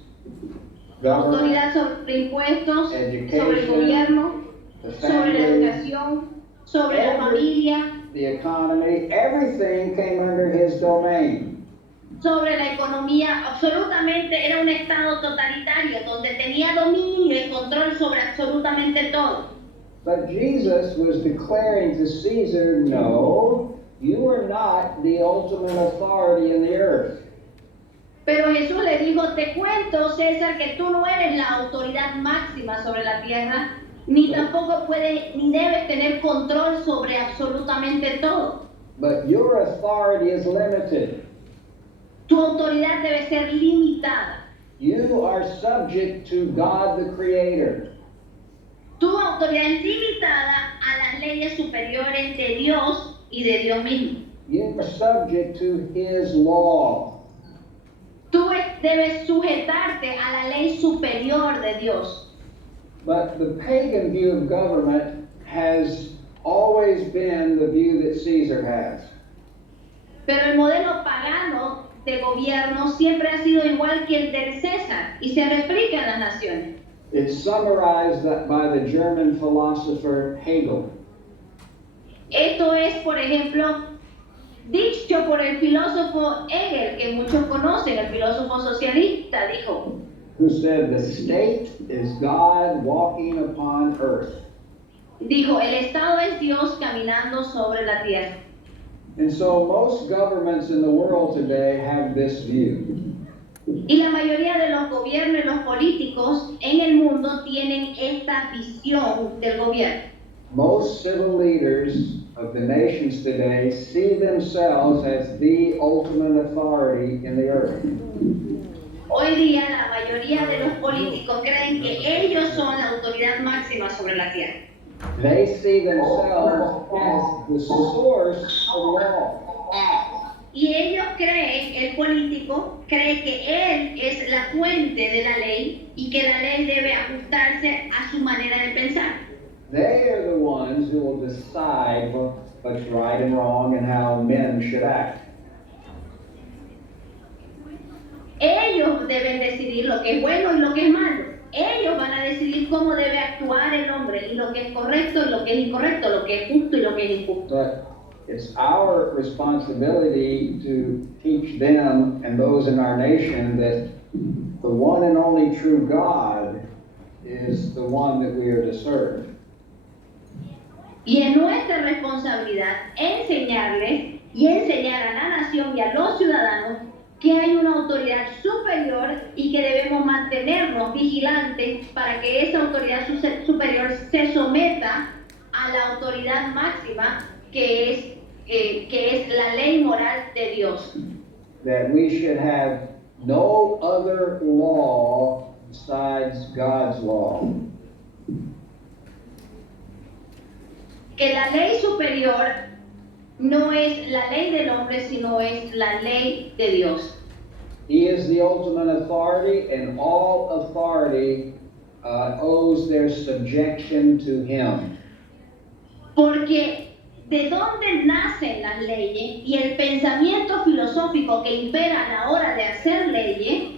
government, autoridad sobre impuestos, sobre el education, gobierno, the sobre la family, educación, sobre la familia, the economy, everything came under his domain. sobre la economía. Absolutamente era un estado totalitario donde tenía dominio y control sobre absolutamente todo. But Jesus was declaring to Caesar, no, you are not the ultimate authority in the earth. Pero Jesús le dijo, te cuento, César, que tú no eres la autoridad máxima sobre la tierra, ni tampoco puedes ni debes tener control sobre absolutamente todo. But your authority is limited. Tu autoridad debe ser limitada. You are subject to God the Creator. Tu autoridad es limitada a las leyes superiores de Dios y de Dios mismo. You are subject to His law. Tú debes sujetarte a la ley superior de Dios. But the pagan view of government has always been the view that Caesar has. Pero el modelo pagano de gobierno siempre ha sido igual que el del César y se replica en las naciones. It's summarized by the German philosopher Hegel. Esto es, por ejemplo, dicho por el filósofo Hegel, que muchos conocen, el filósofo socialista, dijo, who said the state is God walking upon earth. Dijo, el Estado es Dios caminando sobre la tierra. And so most governments in the world today have this view. Y la mayoría de los gobiernos y los políticos en el mundo tienen esta visión del gobierno. Most civil leaders of the nations today see themselves as the ultimate authority in the earth. Hoy día la mayoría de los políticos creen que ellos son la autoridad máxima sobre la tierra. They see themselves as the source of law. Y ellos creen, el político cree que él es la fuente de la ley y que la ley debe ajustarse a su manera de pensar. They are the ones who will decide what's right and wrong and how men should act. Ellos deben decidir lo que es bueno y lo que es malo. Ellos van a decidir cómo debe actuar el hombre y lo que es correcto y lo que es incorrecto, lo que es justo y lo que es injusto. But it's our responsibility to teach them and those in our nation that the one and only true God is the one that we are to serve. Y es nuestra responsabilidad enseñarles y enseñar a la nación y a los ciudadanos que hay una autoridad superior y que debemos mantenernos vigilantes para que esa autoridad superior se someta a la autoridad máxima que es la ley moral de Dios. That we should have no other law besides God's law. Que la ley superior no es la ley del hombre, sino es la ley de Dios. He is the ultimate authority, and all authority owes their subjection to him. Porque de dónde nacen las leyes y el pensamiento filosófico que impera a la hora de hacer leyes,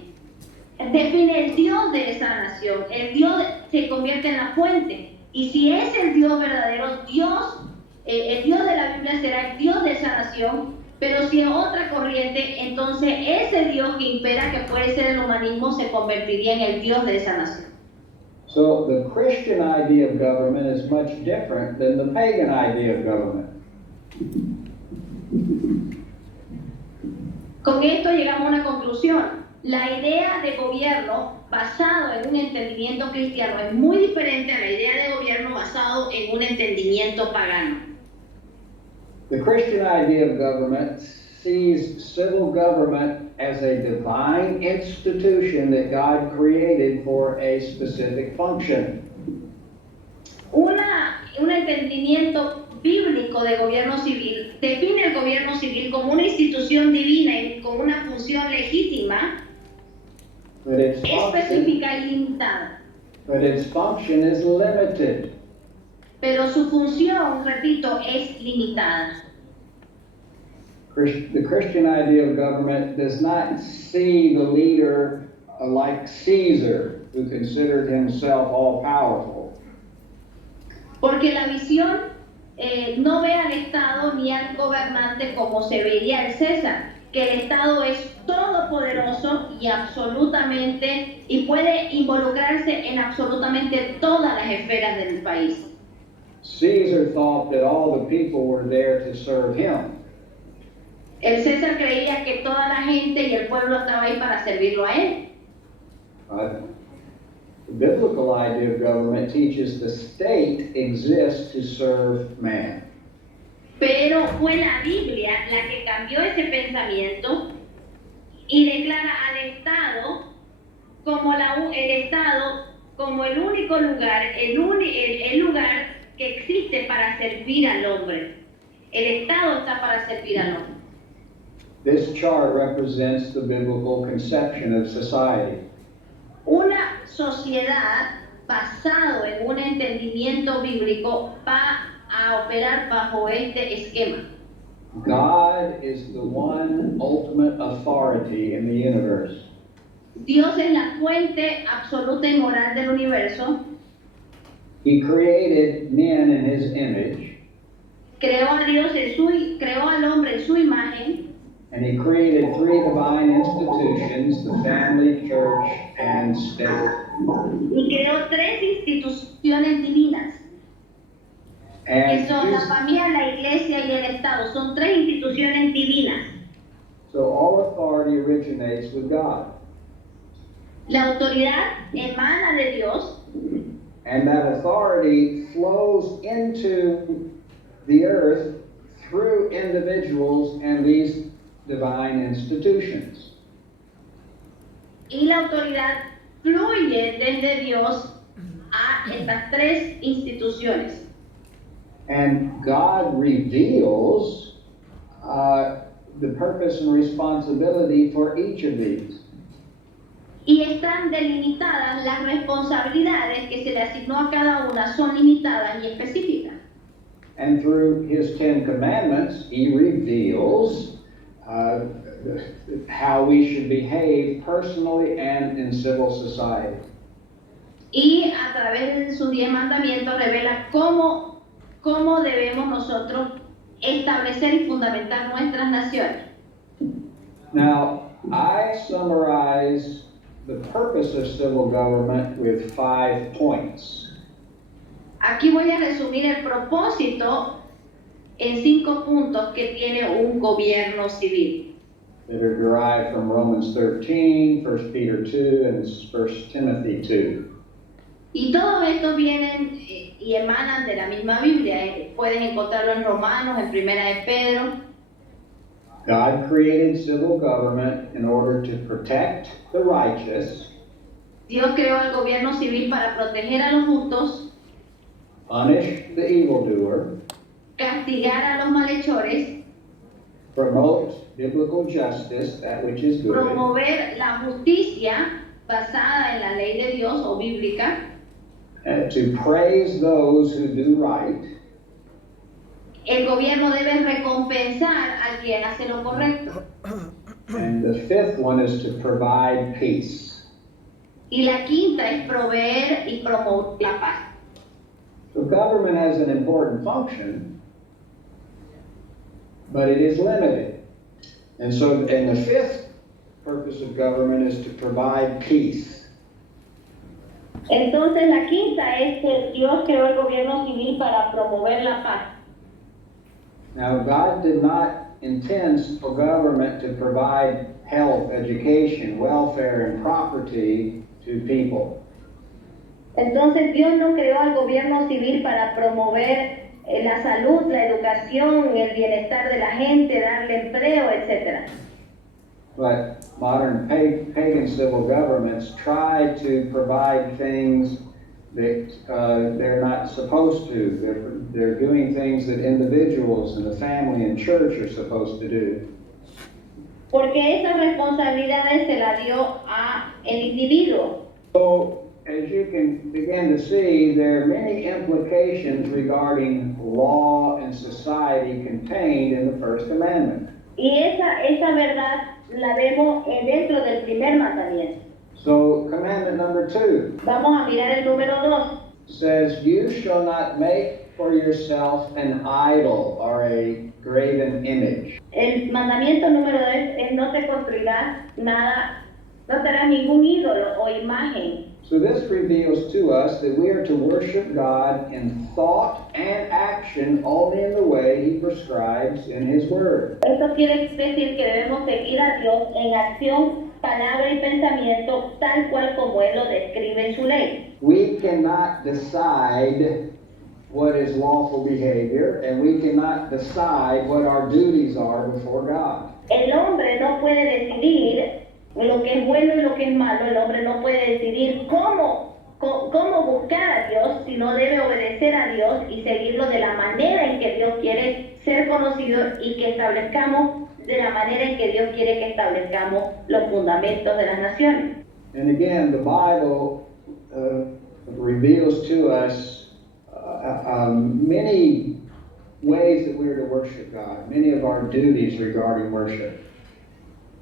define el Dios de esa nación. El Dios se convierte en la fuente. Y si es el Dios verdadero, el Dios de la Biblia será el Dios de esa nación, pero si es otra corriente, entonces ese Dios que impera, que puede ser el humanismo, se convertiría en el Dios de esa nación. So the Christian idea of government is much different than the pagan idea of government. Con esto llegamos a una conclusión. La idea de gobierno basado en un entendimiento cristiano es muy diferente a la idea de gobierno basado en un entendimiento pagano. The Christian idea of government sees civil government as a divine institution that God created for a specific function. Un entendimiento bíblico de gobierno civil define el gobierno civil como una institución divina y con una función legítima, específica y limitada. But its function is limited. Pero su función, repito, es limitada. The Christian idea of government does not see the leader like Caesar, who considered himself all-powerful. Porque la visión no ve al Estado ni al gobernante como se veía el César, que el Estado es todopoderoso y puede involucrarse en absolutamente todas las esferas del país. Caesar thought that all the people were there to serve him. El César creía que toda la gente y el pueblo estaba ahí para servirlo a él. The biblical idea of government teaches the state exists to serve man. Pero fue la Biblia la que cambió ese pensamiento y declara al Estado como el único lugar, el lugar que existe para servir al hombre. El Estado está para servir al hombre. This chart represents the biblical conception of society. Una sociedad basado en un entendimiento bíblico va a operar bajo este esquema. God is the one ultimate authority in the universe. Dios es la fuente absoluta y moral del universo. He created men in his image. Creó al hombre en su imagen. And he created three divine institutions, the family, church, and state. Y creó tres instituciones divinas, que son la familia, la iglesia y el Estado. Son tres instituciones divinas. So all authority originates with God. La autoridad emana de Dios. And that authority flows into the earth through individuals and these divine institutions. Y la autoridad fluye desde Dios a estas tres instituciones. And God reveals the purpose and responsibility for each of these. Y están delimitadas las responsabilidades que se le asignó a cada una, son limitadas y específicas. And through his 10 commandments, he reveals how we should behave personally and in civil society. Y a través de sus 10 mandamientos revela cómo debemos nosotros establecer y fundamentar nuestras naciones. Now, I summarize the purpose of civil government with 5 points. Aquí voy a resumir el propósito en 5 puntos que tiene un gobierno civil. That are derived from Romans 13, 1 Peter 2, and 1 Timothy 2. Y todos estos vienen y emanan de la misma Biblia. Pueden encontrarlo en Romanos, en Primera de Pedro. God created civil government in order to protect the righteous, Dios creó el gobierno civil para proteger a los justos, punish the evildoer, castigar a los malhechores, promote biblical justice, that which is good, promover la justicia basada en la ley de Dios o bíblica, and to praise those who do right, el gobierno debe recompensar a quien hace lo correcto. and the 5th one is to provide peace. Y la quinta es proveer y promover la paz. So government has an important function, but it is limited. And the 5th purpose of government is to provide peace. Entonces la quinta es que Dios creó el gobierno civil para promover la paz. Now, God did not intend civil government to provide health, education, welfare, and property to people. Entonces Dios no creó al gobierno civil para promover la salud, la educación, el bienestar de la gente, darle empleo, etc. But modern pagan civil governments try to provide things that they're not supposed to. They're doing things that individuals and the family and church are supposed to do. Porque esas responsabilidades se la dio a el individuo. So, as you can begin to see, there are many implications regarding law and society contained in the First Commandment. Y esa verdad la vemos dentro del primer mandamiento. So, commandment number 2 Vamos a mirar el número 2. says, "You shall not make for yourself an idol or a graven image." El mandamiento número 2 es no te construirás nada, no te harás ningún ídolo o imagen. So this reveals to us that we are to worship God in thought and action only in the way He prescribes in His Word. Esto quiere decir que debemos seguir a Dios en acción, palabra y pensamiento tal cual como Él lo describe en su ley. We cannot decide what is lawful behavior, and we cannot decide what our duties are before God. El hombre no puede decidir lo que es bueno y lo que es malo. El hombre no puede decidir cómo buscar a Dios, sino debe obedecer a Dios y seguirlo de la manera en que Dios quiere ser conocido y que establezcamos de la manera en que Dios quiere que establezcamos los fundamentos de las naciones. And again, the Bible reveals to us many ways that we are to worship God, many of our duties regarding worship.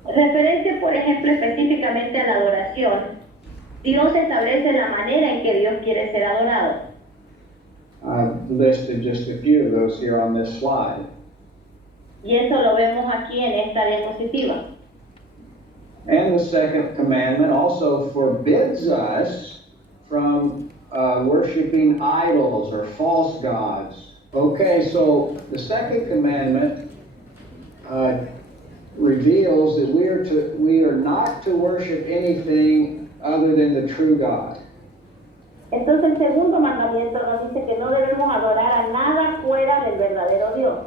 Referencia, por ejemplo, específicamente a la adoración, Dios establece la manera en que Dios quiere ser adorado. I've listed just a few of those here on this slide. Y eso lo vemos aquí en esta diapositiva. And the second commandment also forbids us from worshiping idols or false gods. Okay, so the second commandment reveals that we are not to worship anything other than the true God. Entonces el segundo mandamiento nos dice que no debemos adorar a nada fuera del verdadero Dios,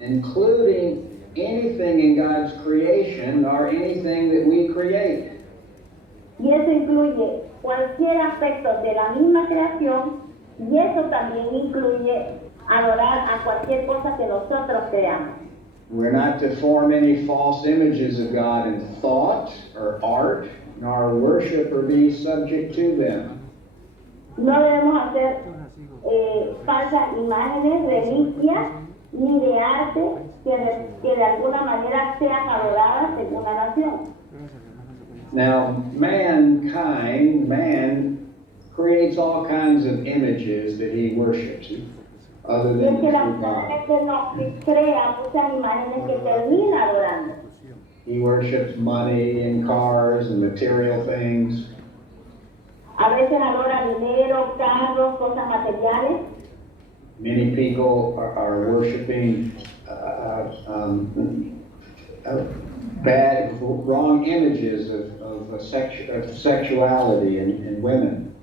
Including anything in God's creation or anything that we create. y eso incluye cualquier aspecto de la misma creación, y eso también incluye adorar a cualquier cosa que nosotros creamos. We're not to form any false images of God in thought or art, nor worship or be subject to them. No debemos hacer falsas imágenes, reliquias, ni de arte que de alguna manera sean adoradas según la nación. Now, man creates all kinds of images that he worships, other Y than es the que true God. lamentablemente no crea muchas imágenes que termina adorando. He worships money and cars and material things. A veces adora dinero, carros, cosas materiales. Many people are worshiping bad, wrong images of sexuality in women.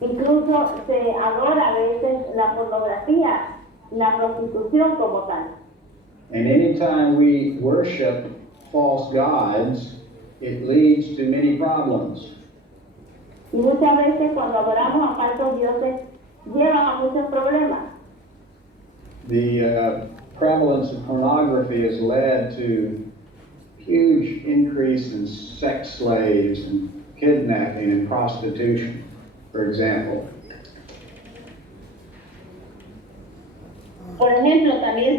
Incluso se adora a veces la pornografía, la prostitución como tal. And anytime we worship false gods, it leads to many problems. Y muchas veces cuando adoramos a falsos dioses, llevan a muchos problemas. The prevalence of pornography has led to huge increase in sex slaves and kidnapping and prostitution, for example. Por ejemplo, también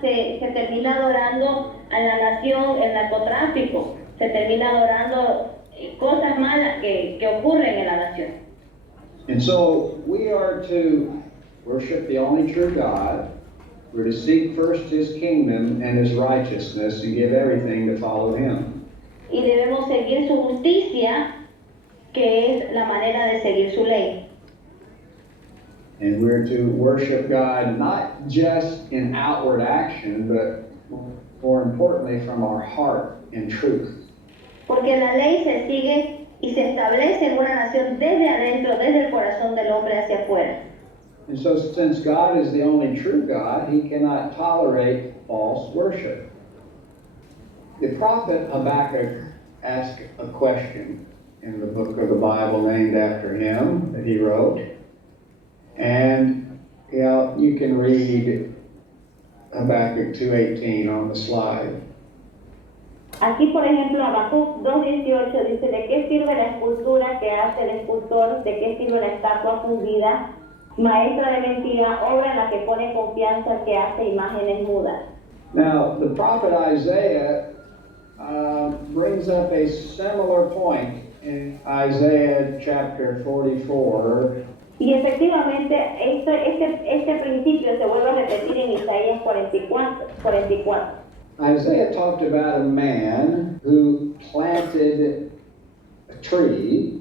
se termina adorando a la nación el narcotráfico, se termina adorando cosas malas que ocurren en la nación. And so we are to worship the only true God. We're to seek first His kingdom and His righteousness and give everything to follow Him. Y debemos seguir su justicia, que es la manera de seguir su ley. And we're to worship God not just in outward action, but more importantly from our heart in truth. Porque la ley se sigue y se establece en una nación desde adentro, desde el corazón del hombre hacia afuera. And so since God is the only true God, He cannot tolerate false worship. The prophet Habakkuk asked a question in the book of the Bible named after him that he wrote. And you can read Habakkuk 2:18 on the slide. Aquí, por ejemplo, Habacuc 2:18 dice: ¿de qué sirve la escultura que hace el escultor? ¿De qué sirve la estatua fundida? Maestra de mentira, obra en la que pone confianza, que hace imágenes mudas. Now, the prophet Isaiah brings up a similar point in Isaiah chapter 44. Y efectivamente, este principio se vuelve a repetir en Isaías 44. Isaiah talked about a man who planted a tree.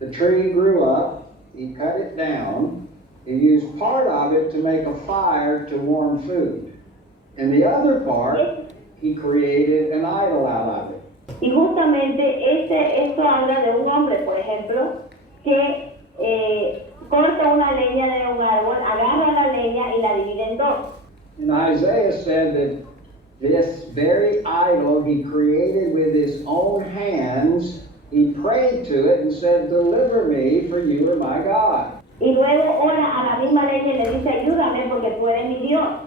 The tree grew up, he cut it down, he used part of it to make a fire to warm food. And the other part, he created an idol out of it. Y justamente esto habla de un hombre, por ejemplo, que corta una leña de un árbol, agarra la leña y la divide en dos. And Isaiah said that this very idol he created with his own hands, he prayed to it and said, "Deliver me, for you are my God." Y luego ora a la misma leña y le dice: ayúdame porque tú eres mi Dios.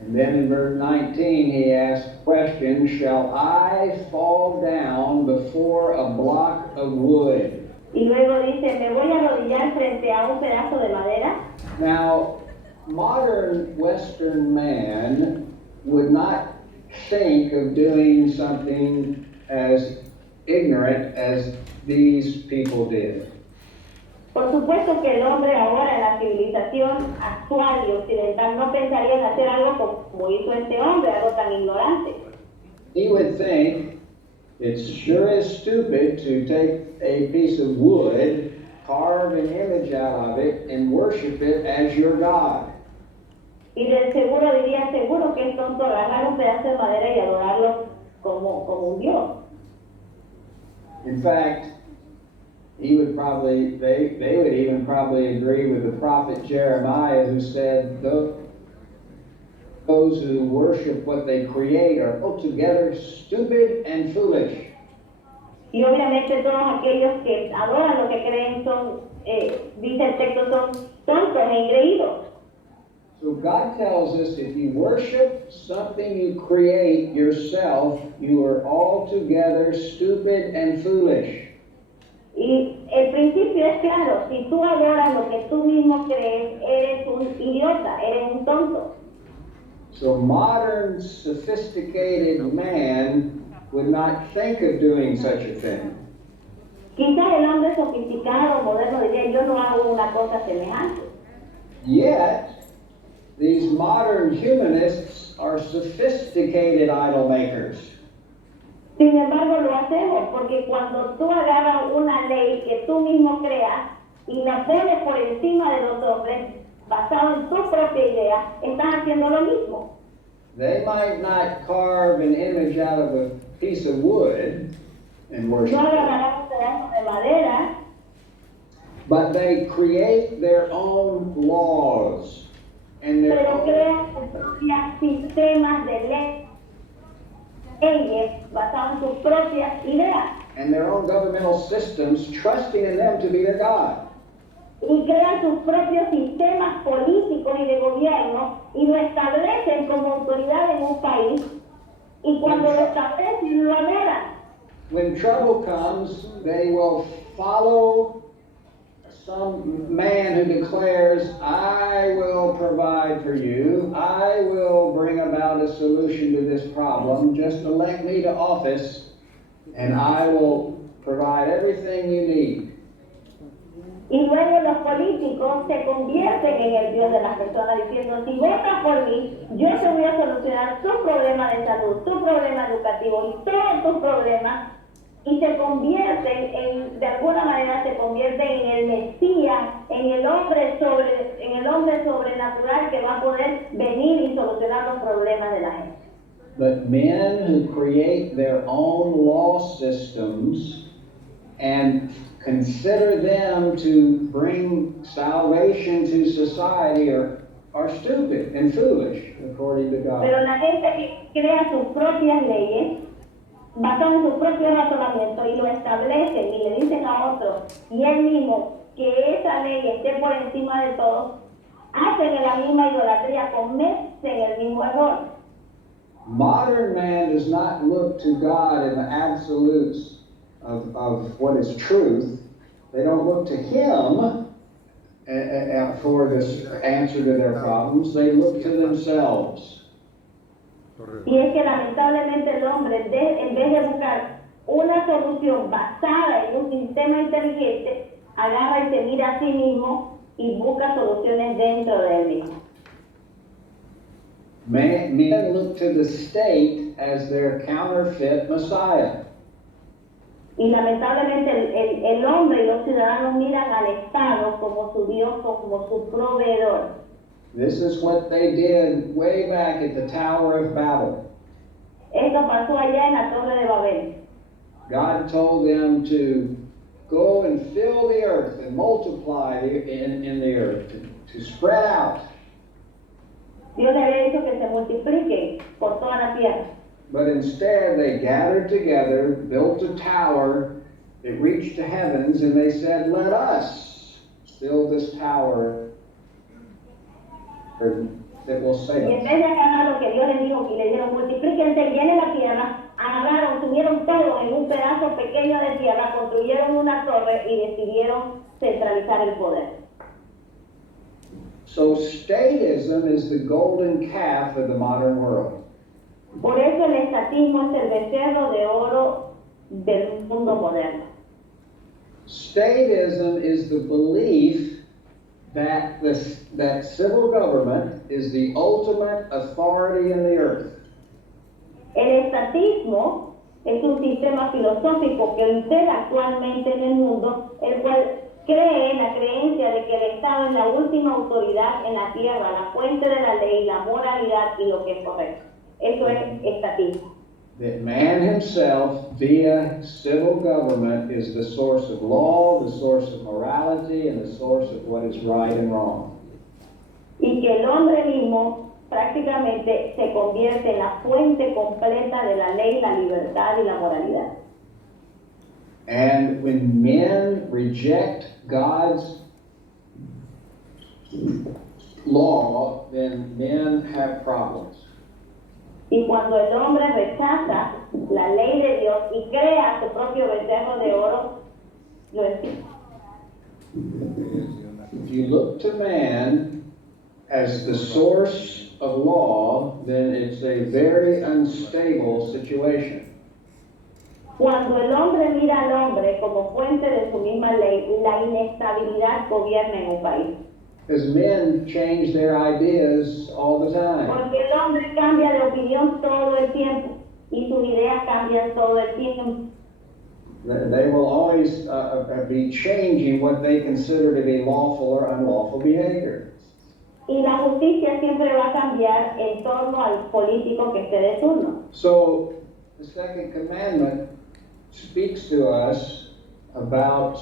And then in verse 19 he asked the question, "Shall I fall down before a block of wood?" Y luego dice: me voy a arrodillar frente a un pedazo de madera. Now, modern Western man would not think of doing something as ignorant as these people did. Por supuesto que el hombre ahora en la civilización actual y occidental no pensaría en hacer algo como hizo este hombre, algo tan ignorante. He would think it's sure as stupid to take a piece of wood, carve an image out of it, and worship it as your God. Y del seguro diría: seguro que es tonto agarrar un pedazo de madera y adorarlo como un Dios. In fact, they would even probably agree with the prophet Jeremiah, who said, those who worship what they create are altogether stupid and foolish. Y obviamente todos aquellos que adoran lo que creen son, dice el texto, son tontos e ingreídos. So God tells us if you worship something you create yourself, you are altogether stupid and foolish. Y el principio es claro, si tú adoras lo que tú mismo crees, eres un idiota, eres un tonto. So modern sophisticated man would not think of doing such a thing. Quizás el hombre sofisticado, moderno, diría, yo no hago una cosa semejante. Yet, these modern humanists are sophisticated idol makers. Sin embargo, lo hacemos porque cuando tú agarras una ley que tú mismo creas y la pones por encima de los hombres, basado en tu propia idea, estás haciendo lo mismo. They might not carve an image out of a piece of wood and worship No it, agarrarás un pedazo de madera, but they create their own laws and their pero own, crean sus propios sistemas de leyes basados en sus propias ideas. and their own governmental systems, trusting in them to be their God. Y crean sus propios sistemas políticos y de gobierno y lo establecen como autoridad en un país y cuando lo establecen lo adoran. When trouble comes, they will follow some man who declares, I will provide for you, I will bring about a solution to this problem, just elect me to office, and I will provide everything you need. Y luego los políticos se convierten en el Dios de las personas diciendo, si votas por mí, yo te voy a solucionar tu problema de salud, tu problema educativo y todos tus problemas. Y se convierten de alguna manera se convierten en el Mesías, en el hombre sobrenatural que va a poder venir y solucionar los problemas de la gente. But men who create their own law systems and consider them to bring salvation to society are stupid and foolish, according to God. Pero la gente que crea sus propias leyes, basadas en sus propios razonamientos y lo establecen y le dicen a otro y él mismo que esa ley esté por encima de todo, hacen en la misma idolatría, cometen el mismo error. Modern man does not look to God in the absolutes of what is truth. They don't look to Him for this answer to their problems. They look to themselves. Y es que lamentablemente el hombre, en vez de buscar una solución basada en un sistema inteligente, agarra y se mira a sí mismo y busca soluciones dentro de él mismo. Men look to the state as their counterfeit Messiah. Y lamentablemente el hombre y los ciudadanos miran al Estado como su Dios, como su proveedor. This is what they did way back at the Tower of Babel. Esto pasó allá en la Torre de Babel. God told them to go and fill the earth and multiply in the earth, to spread out. Dios le había dicho que se multipliquen por toda la tierra. But instead, they gathered together, built a tower, it reached the heavens, and they said, let us build this tower that will Y save en us. vez de agarrar lo que Dios les dijo y le dijeron multiplíquense y llenen la tierra, agarraron, subieron todo en un pedazo pequeño de tierra, construyeron una torre y decidieron centralizar el poder. So statism is the golden calf of the modern world. Por eso el estatismo es el becerro de oro del mundo moderno. Statism is the belief that that civil government is the ultimate authority in the earth. El estatismo es un sistema filosófico que impera actualmente en el mundo, el cual cree en la creencia de que el Estado es la última autoridad en la tierra, la fuente de la ley, la moralidad y lo que es correcto. Eso es estatismo. That man himself, via civil government, is the source of law, the source of morality, and the source of what is right and wrong. Y que el hombre mismo prácticamente se convierte en la fuente completa de la ley, la libertad y la moralidad. And when men reject God's law, then men have problems. Y cuando el hombre rechaza la ley de Dios y crea su propio becerro de oro, lo entiendo. If you look to man as the source of law, then it's a very unstable situation. Cuando el hombre mira al hombre como fuente de su misma ley, la inestabilidad gobierna en un país. Because men change their ideas all the time. Porque el hombre cambia de opinión todo el tiempo y sus ideas cambian todo el tiempo. They will always be changing what they consider to be lawful or unlawful behavior. Y la justicia siempre va a cambiar en torno al político que esté de turno. So the second commandment speaks to us about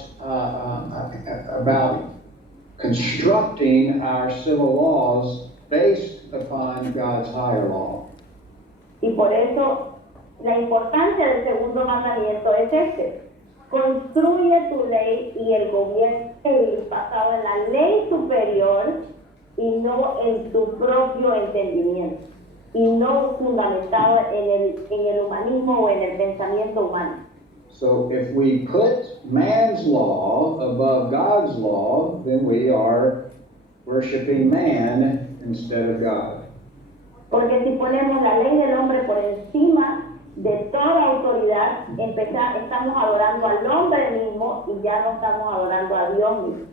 constructing our civil laws based upon God's higher law. Y por eso la importancia del segundo mandamiento es este: construye tu ley y el gobierno basado en la ley superior y no en tu propio entendimiento, y no fundamentado en el humanismo o en el pensamiento humano. So if we put man's law above God's law, then we are worshiping man instead of God. Porque si ponemos la ley del hombre por encima de toda autoridad, estamos adorando al hombre mismo y ya no estamos adorando a Dios mismo.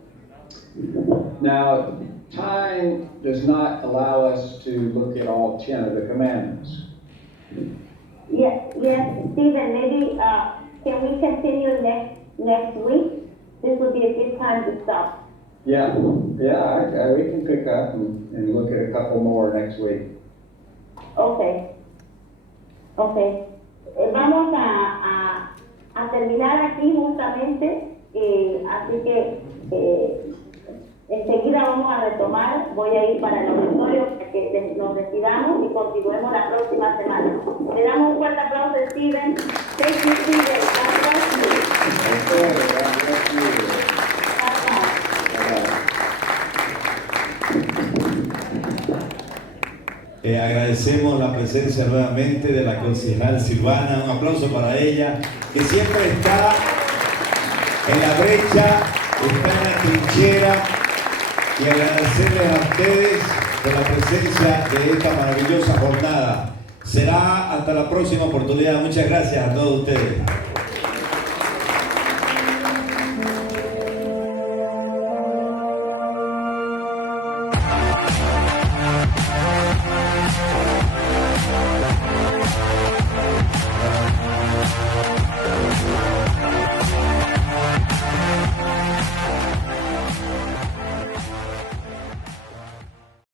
Now, time does not allow us to look at all 10 of the commandments. Yes, Stephen, maybe can we continue next week? This would be a good time to stop. Yeah, we can pick up and look at a couple more next week. Okay. Vamos a terminar aquí justamente, así que enseguida vamos a retomar. Voy a ir para el auditorio para que nos retiramos y continuemos la próxima semana. Le damos un fuerte aplauso a Steven. Thank you, Steven. God bless you. Okay, God bless you. Agradecemos la presencia nuevamente de la concejal Silvana. Un aplauso para ella, que siempre está en la brecha, está en la trinchera, y agradecerles a ustedes por la presencia de esta maravillosa jornada. Será hasta la próxima oportunidad. Muchas gracias a todos ustedes.